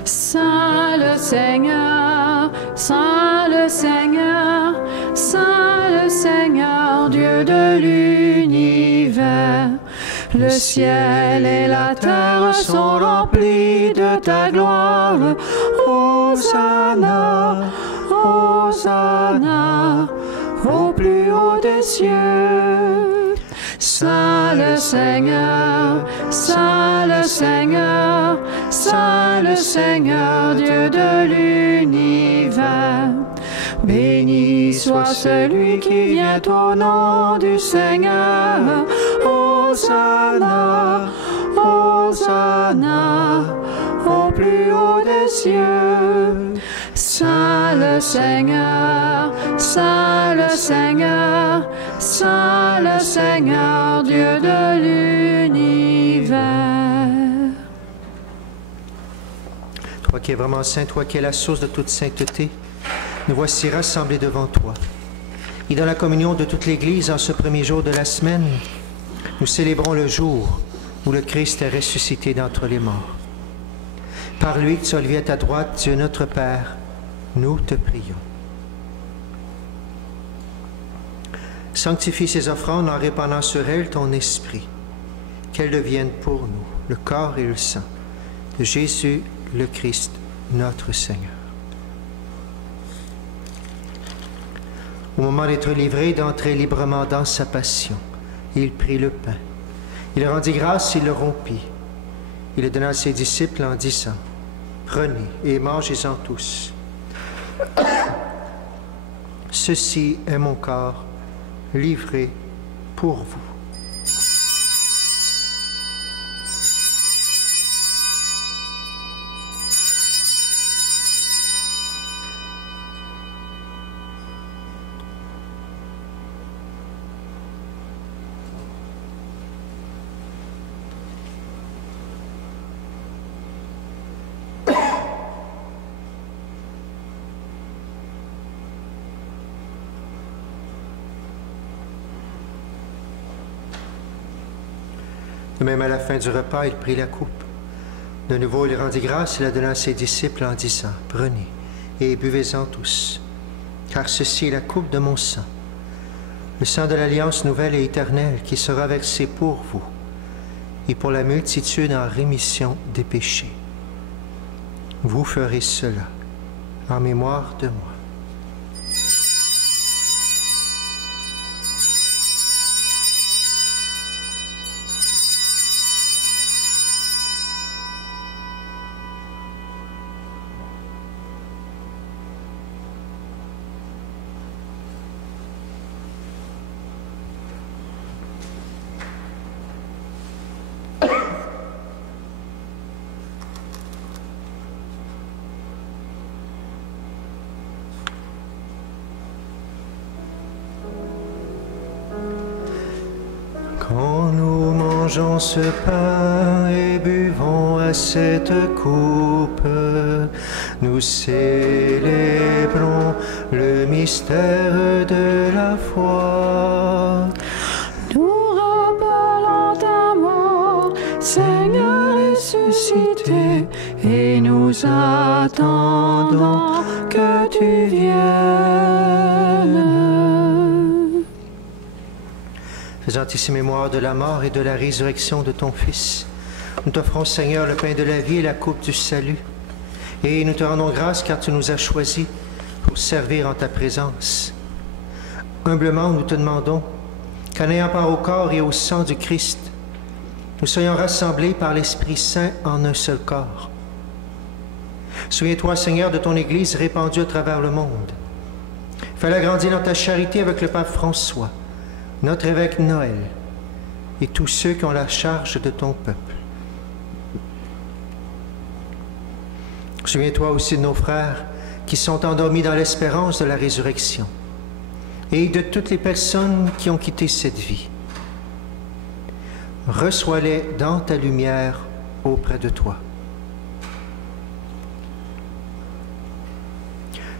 Saint le Seigneur, Saint le Seigneur, Saint le Seigneur, Dieu de l'univers. Le ciel et la terre sont remplis de ta gloire. Hosanna, Hosanna, au plus haut des cieux. Saint le Seigneur, Saint le Seigneur, Saint le Seigneur, Dieu de l'univers. Béni soit celui qui vient au nom du Seigneur. Hosanna, Hosanna, au plus haut des cieux. Saint le Seigneur, Saint le Seigneur, Saint le Seigneur, Dieu de l'univers. Toi qui es vraiment saint, toi qui es la source de toute sainteté, nous voici rassemblés devant toi. Et dans la communion de toute l'Église, en ce premier jour de la semaine, nous célébrons le jour où le Christ est ressuscité d'entre les morts. Par lui que tu as levé à ta droite, Dieu notre Père, nous te prions. Sanctifie ces offrandes en répandant sur elles ton esprit, qu'elles deviennent pour nous le corps et le sang de Jésus le Christ, notre Seigneur. Au moment d'être livré, d'entrer librement dans sa passion, il prit le pain. Il rendit grâce, il le rompit. Il le donna à ses disciples en disant, « Prenez et mangez-en tous. Ceci est mon corps livré pour vous. » De même, à la fin du repas, il prit la coupe. De nouveau, il rendit grâce et la donna à ses disciples en disant, « Prenez et buvez-en tous, car ceci est la coupe de mon sang, le sang de l'alliance nouvelle et éternelle qui sera versé pour vous et pour la multitude en rémission des péchés. Vous ferez cela en mémoire de moi. » Quand nous mangeons ce pain et buvons à cette coupe, nous célébrons le mystère de la foi. Nous rappelons ta mort, Seigneur ressuscité, et nous attendons que tu viennes. Faisant ici mémoire de la mort et de la résurrection de ton Fils, nous t'offrons, Seigneur, le pain de la vie et la coupe du salut. Et nous te rendons grâce car tu nous as choisis pour servir en ta présence. Humblement, nous te demandons qu'en ayant part au corps et au sang du Christ, nous soyons rassemblés par l'Esprit Saint en un seul corps. Souviens-toi, Seigneur, de ton Église répandue à travers le monde. Fais-la grandir dans ta charité avec le Pape François, notre évêque Noël et tous ceux qui ont la charge de ton peuple. Souviens-toi aussi de nos frères qui sont endormis dans l'espérance de la résurrection et de toutes les personnes qui ont quitté cette vie. Reçois-les dans ta lumière auprès de toi.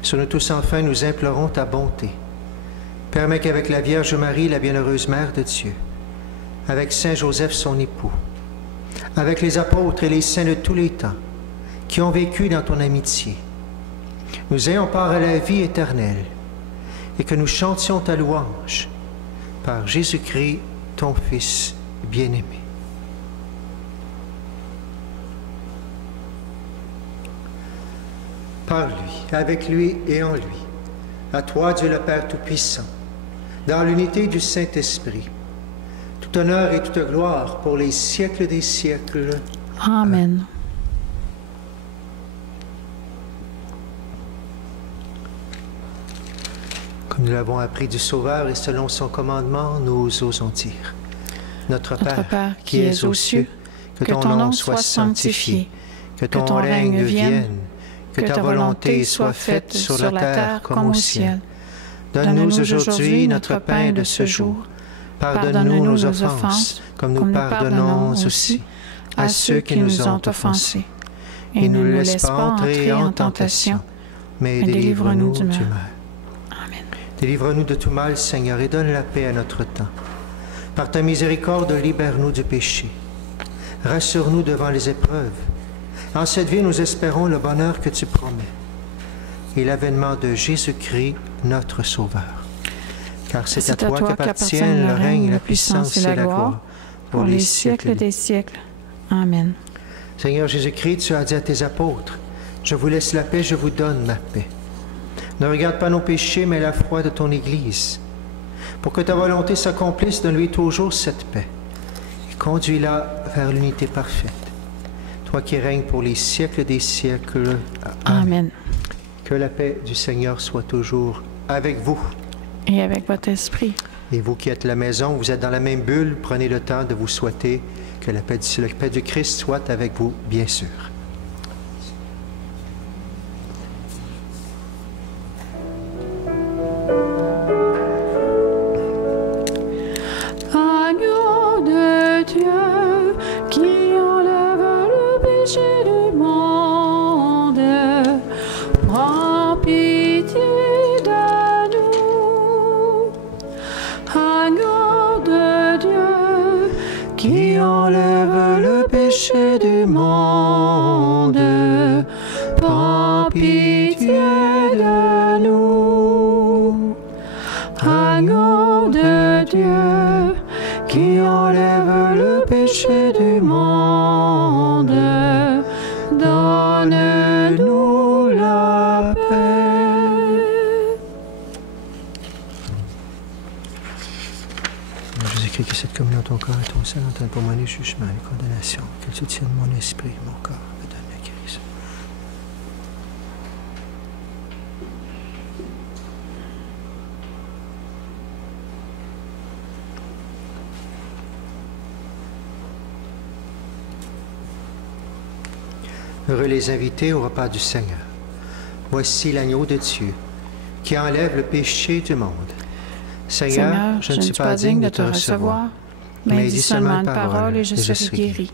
Sur nous tous enfin, nous implorons ta bonté. Permets qu'avec la Vierge Marie, la bienheureuse Mère de Dieu, avec Saint Joseph, son époux, avec les apôtres et les saints de tous les temps, qui ont vécu dans ton amitié, nous ayons part à la vie éternelle et que nous chantions ta louange par Jésus-Christ, ton Fils bien-aimé. Par lui, avec lui et en lui, à toi, Dieu le Père Tout-Puissant, dans l'unité du Saint-Esprit, tout honneur et toute gloire pour les siècles des siècles. Amen. Comme nous l'avons appris du Sauveur et selon son commandement, nous osons dire. Notre Père, qui es aux cieux, que ton nom soit sanctifié, que ton règne vienne, que ta volonté soit faite sur la terre comme au ciel. Donne-nous aujourd'hui notre pain de ce jour. Pardonne-nous nos offenses, comme nous pardonnons aussi à ceux qui nous ont offensés. Et ne nous laisse pas entrer en tentation, mais délivre-nous du mal. Amen. Délivre-nous de tout mal, Seigneur, et donne la paix à notre temps. Par ta miséricorde, libère-nous du péché. Rassure-nous devant les épreuves En cette vie, nous espérons le bonheur que tu promets et l'avènement de Jésus-Christ, notre Sauveur. Car c'est à toi qu'appartiennent le règne, la puissance et la gloire pour les siècles des siècles. Amen. Seigneur Jésus-Christ, tu as dit à tes apôtres, « Je vous laisse la paix, je vous donne ma paix. » Ne regarde pas nos péchés, mais la foi de ton Église. Pour que ta volonté s'accomplisse, donne-lui toujours cette paix et conduis-la vers l'unité parfaite. Toi qui règnes pour les siècles des siècles. Amen. Que la paix du Seigneur soit toujours avec vous. Et avec votre esprit. Et vous qui êtes à la maison, vous êtes dans la même bulle, prenez le temps de vous souhaiter que la paix du Christ soit avec vous, bien sûr. Agneau de Dieu qui enlève le péché du monde, prends pitié de nous. Agneau de Dieu qui enlève le péché du monde, prends pitié de nous. Agneau de Dieu qui enlève le péché du monde, donne-nous la paix. Jésus-Christ, que cette communion de ton corps et ton sang entende pour moi les jugements et les condamnations, qu'elle soutienne mon esprit et mon corps, me donne la guérison. Heureux les invités au repas du Seigneur. Voici l'agneau de Dieu qui enlève le péché du monde. Seigneur, je ne suis pas digne de te recevoir, mais dis seulement une parole et je serai guéri.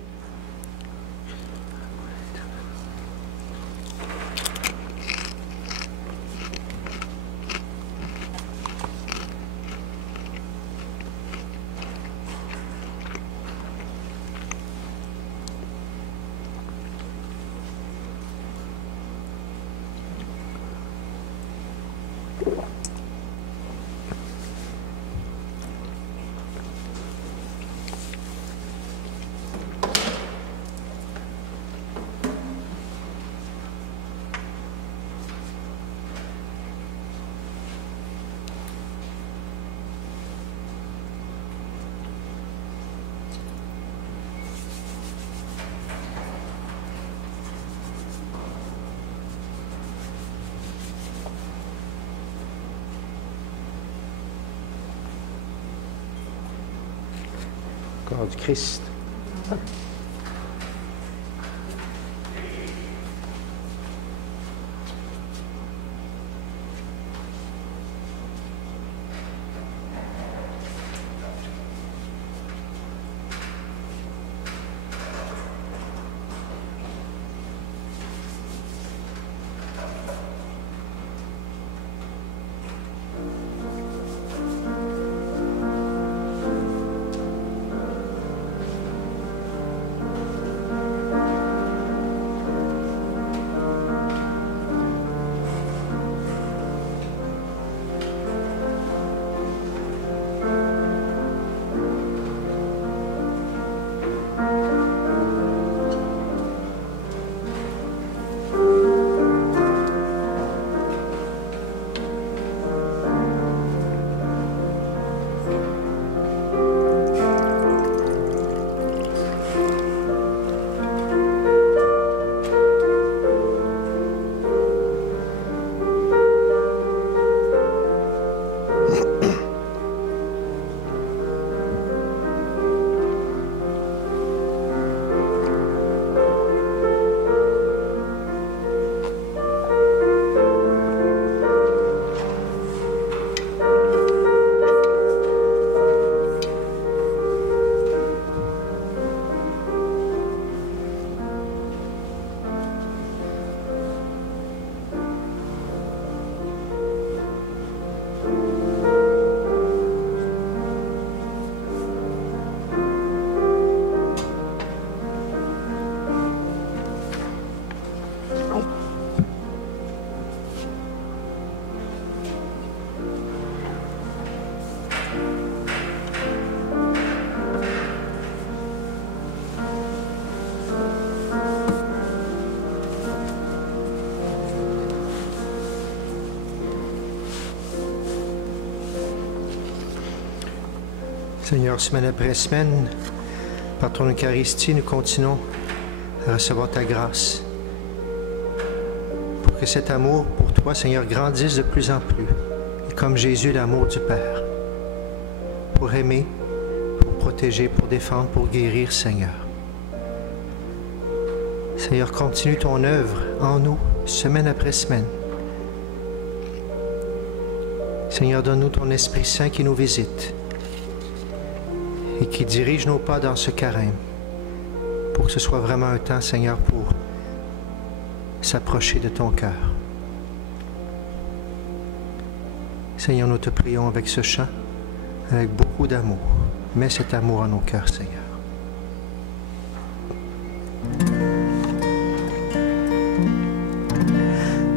Corps du Christ. Seigneur, semaine après semaine, par ton Eucharistie, nous continuons à recevoir ta grâce. Pour que cet amour pour toi, Seigneur, grandisse de plus en plus. Et comme Jésus, l'amour du Père. Pour aimer, pour protéger, pour défendre, pour guérir, Seigneur. Seigneur, continue ton œuvre en nous, semaine après semaine. Seigneur, donne-nous ton Esprit Saint qui nous visite et qui dirige nos pas dans ce carême, pour que ce soit vraiment un temps, Seigneur, pour s'approcher de ton cœur. Seigneur, nous te prions avec ce chant, avec beaucoup d'amour. Mets cet amour en nos cœurs, Seigneur.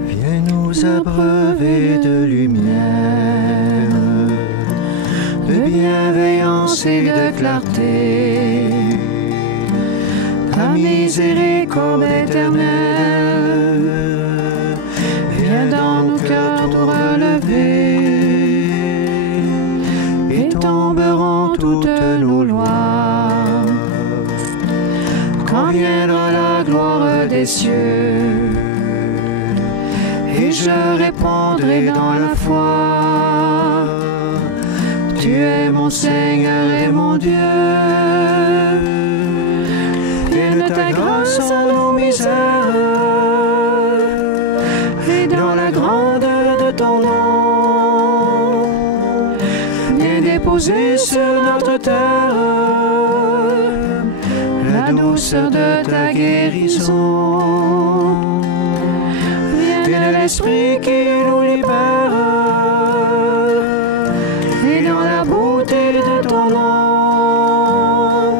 Viens nous abreuver de lumière, de bienveillance et de clarté. Ta miséricorde éternelle, viens dans nos cœurs nous relever, et tomberont toutes nos lois, quand viendra la gloire des cieux, et je répondrai dans la foi, tu es mon Seigneur et mon Dieu. Vienne ta grâce en nos misères, et dans la grandeur de ton nom, viens déposer sur notre terre la douceur de ta guérison. Viens l'Esprit qui nous libère, et dans la beauté de ton nom,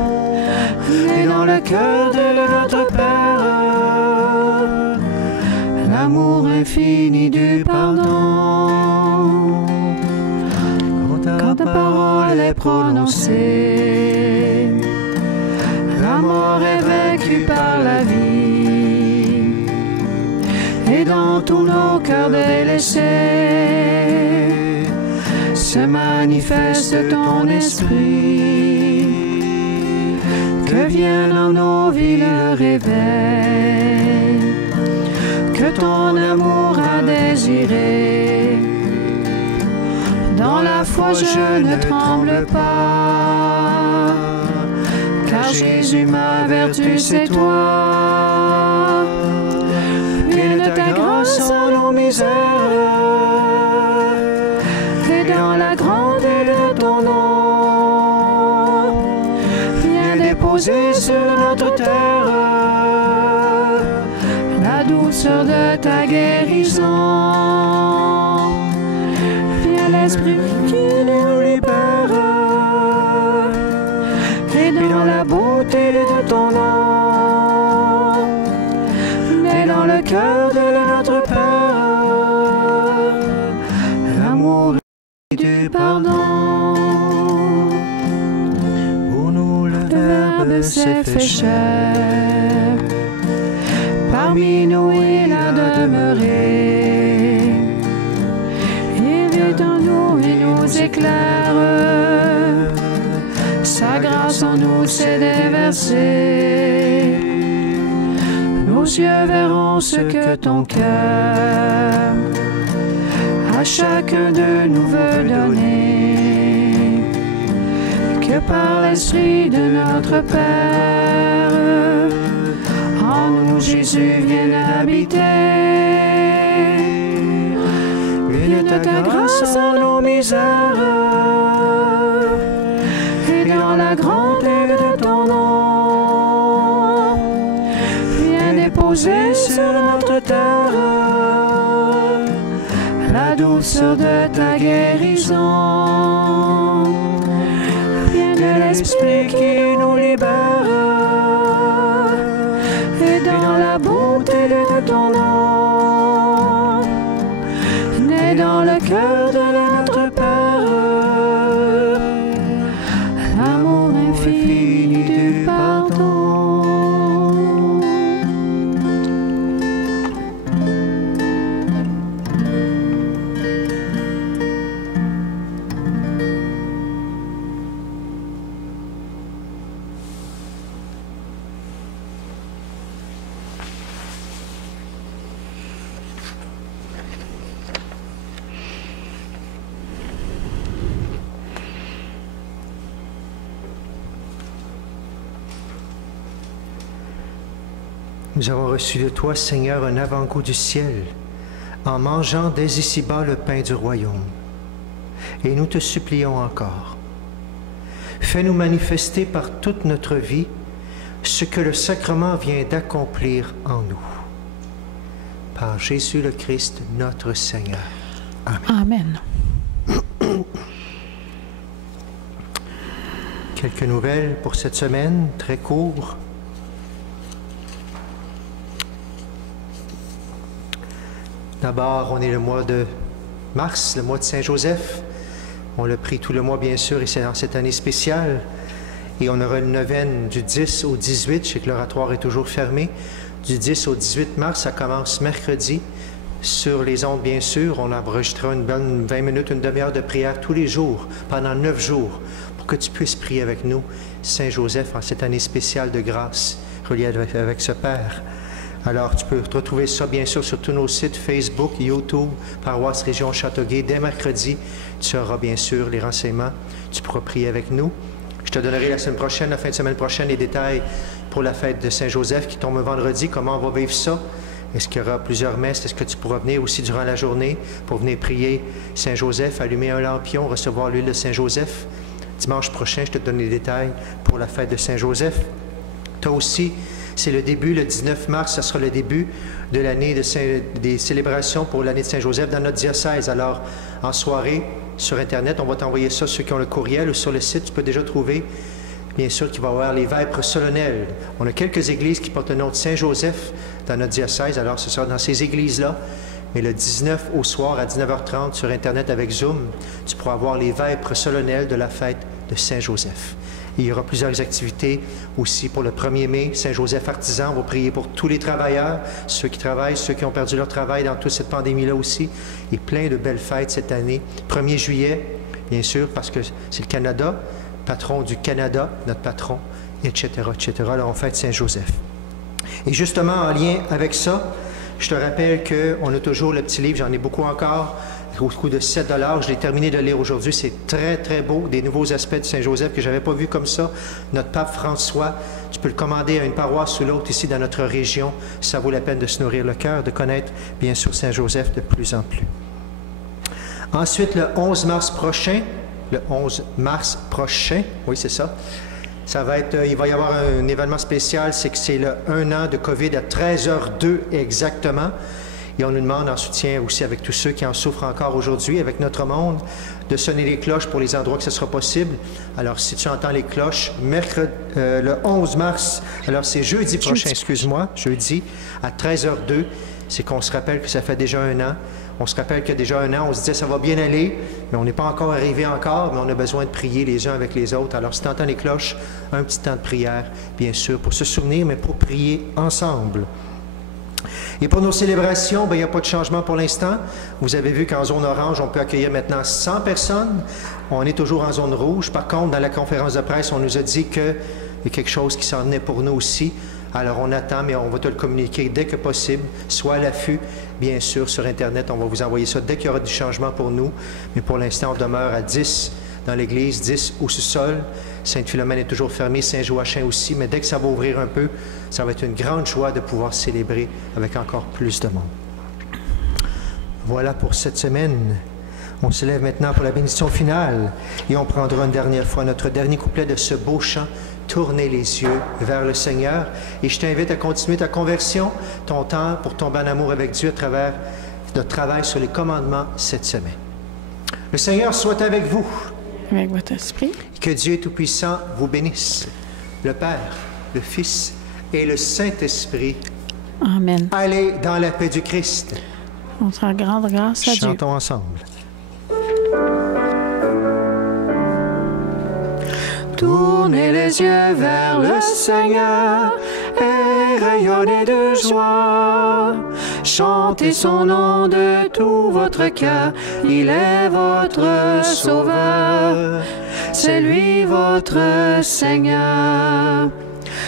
et dans le cœur de notre Père, l'amour infini du pardon. Quand ta parole est prononcée, la mort est vaincue par la vie, et dans tous nos cœurs délaissés se manifeste ton esprit. Que vienne en nos vies le réveil, que ton amour a désiré. Dans la foi je ne tremble pas, car Jésus ma vertu c'est toi. Vienne ta grâce en nos misères, et dans la grandeur de ton nom, viens déposer sur notre terre la douceur de ta guérison. Viens l'Esprit qui nous libère, et dans la beauté de ton nom, et dans le cœur de notre Père, l'amour et du pardon. Pour nous le Verbe s'est fait chair, parmi nous il a demeuré. Il vit en nous et nous éclaire, sa grâce en nous s'est déversée. Nos yeux verront ce que ton cœur à chacun de nous veut donner. Que par l'Esprit de notre Père, en nous Jésus vienne habiter. Vienne ta grâce en nos misères, et dans la grandeur de ton nom, viens déposer sur notre terre la douceur de ta guérison. Viens de l'Esprit qui nous libère, et dans la beauté de ton nom, né dans le cœur de notre Père, l'amour infini du pardon. Nous avons reçu de toi, Seigneur, un avant-goût du ciel, en mangeant dès ici-bas le pain du royaume. Et nous te supplions encore. Fais-nous manifester par toute notre vie ce que le sacrement vient d'accomplir en nous. Par Jésus le Christ, notre Seigneur. Amen. Amen. Quelques nouvelles pour cette semaine, très court. D'abord, on est le mois de mars, le mois de Saint-Joseph. On l'a pris tout le mois, bien sûr, et c'est dans cette année spéciale. Et on aura une neuvaine du 10 au 18. Je sais que l'oratoire est toujours fermé. Du 10 au 18 mars, ça commence mercredi. Sur les ondes, bien sûr, on enregistrera une bonne 20 minutes, une demi-heure de prière tous les jours, pendant 9 jours, pour que tu puisses prier avec nous, Saint-Joseph, en cette année spéciale de grâce, reliée avec ce Père. Alors, tu peux retrouver ça, bien sûr, sur tous nos sites Facebook, YouTube, Paroisse Région Châteauguay. Dès mercredi, tu auras, bien sûr, les renseignements. Tu pourras prier avec nous. Je te donnerai la semaine prochaine, la fin de semaine prochaine, les détails pour la fête de Saint-Joseph qui tombe vendredi. Comment on va vivre ça? Est-ce qu'il y aura plusieurs messes? Est-ce que tu pourras venir aussi durant la journée pour venir prier Saint-Joseph, allumer un lampion, recevoir l'huile de Saint-Joseph? Dimanche prochain, je te donne les détails pour la fête de Saint-Joseph. Tu as aussi... C'est le début, le 19 mars, ce sera le début de l'année des célébrations pour l'année de Saint-Joseph dans notre diocèse. Alors, en soirée, sur Internet, on va t'envoyer ça, ceux qui ont le courriel ou sur le site, tu peux déjà trouver, bien sûr, qu'il va y avoir les vêpres solennelles. On a quelques églises qui portent le nom de Saint-Joseph dans notre diocèse, alors ce sera dans ces églises-là. Mais le 19 au soir, à 19h30, sur Internet avec Zoom, tu pourras avoir les vêpres solennelles de la fête de Saint-Joseph. Il y aura plusieurs activités aussi pour le 1er mai. Saint-Joseph artisan, on va prier pour tous les travailleurs, ceux qui travaillent, ceux qui ont perdu leur travail dans toute cette pandémie-là aussi. Et plein de belles fêtes cette année. 1er juillet, bien sûr, parce que c'est le Canada, patron du Canada, notre patron, etc., etc. Alors on fête Saint-Joseph. Et justement, en lien avec ça, je te rappelle qu'on a toujours le petit livre, j'en ai beaucoup encore, au coût de 7 $. Je l'ai terminé de lire aujourd'hui. C'est très, très beau. Des nouveaux aspects de Saint-Joseph que je n'avais pas vu comme ça. Notre pape François, tu peux le commander à une paroisse ou l'autre ici dans notre région. Ça vaut la peine de se nourrir le cœur, de connaître, bien sûr, Saint-Joseph de plus en plus. Ensuite, le 11 mars prochain, oui, c'est ça. Ça va être, il va y avoir un événement spécial, c'est que c'est le 1 an de COVID à 13h02 exactement. Et on nous demande en soutien aussi avec tous ceux qui en souffrent encore aujourd'hui, avec notre monde, de sonner les cloches pour les endroits que ce sera possible. Alors, si tu entends les cloches, mercredi, le 11 mars, alors c'est jeudi prochain, excuse-moi, jeudi, à 13h02, c'est qu'on se rappelle que ça fait déjà 1 an. On se rappelle qu'il y a déjà 1 an, on se disait ça va bien aller, mais on n'est pas encore arrivé encore, mais on a besoin de prier les uns avec les autres. Alors, si tu entends les cloches, un petit temps de prière, bien sûr, pour se souvenir, mais pour prier ensemble. Et pour nos célébrations, il n'y a pas de changement pour l'instant. Vous avez vu qu'en zone orange, on peut accueillir maintenant 100 personnes. On est toujours en zone rouge. Par contre, dans la conférence de presse, on nous a dit qu'il y a quelque chose qui s'en venait pour nous aussi. Alors, on attend, mais on va te le communiquer dès que possible. Sois à l'affût, bien sûr, sur Internet. On va vous envoyer ça dès qu'il y aura du changement pour nous. Mais pour l'instant, on demeure à 10 dans l'église, 10 au sous-sol. Sainte-Philomène est toujours fermée, Saint-Joachim aussi, mais dès que ça va ouvrir un peu, ça va être une grande joie de pouvoir célébrer avec encore plus de monde. Voilà pour cette semaine. On se lève maintenant pour la bénédiction finale et on prendra une dernière fois notre dernier couplet de ce beau chant, Tournez les yeux vers le Seigneur. Et je t'invite à continuer ta conversion, ton temps pour tomber en amour avec Dieu à travers notre travail sur les commandements cette semaine. Le Seigneur soit avec vous. Avec votre esprit. Que Dieu Tout-Puissant vous bénisse, le Père, le Fils et le Saint-Esprit. Amen. Allez dans la paix du Christ. On te rend grande grâce à Dieu. Chantons ensemble. Tournez les yeux vers le Seigneur et rayonnez de joie. Chantez son nom de tout votre cœur, il est votre Sauveur, c'est lui votre Seigneur.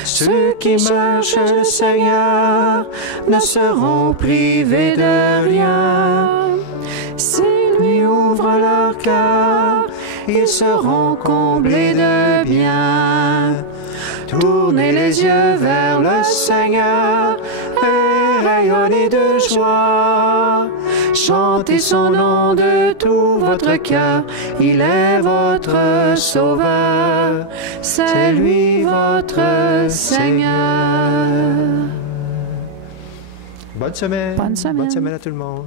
Ceux qui marchent le Seigneur ne seront privés de rien. S'ils lui ouvrent leur cœur, ils seront comblés de bien. Tournez les yeux vers le Seigneur et rayonnez de joie. Chantez son nom de tout votre cœur, il est votre Sauveur, c'est lui votre Seigneur. Bonne semaine. Bonne semaine. Bonne semaine à tout le monde.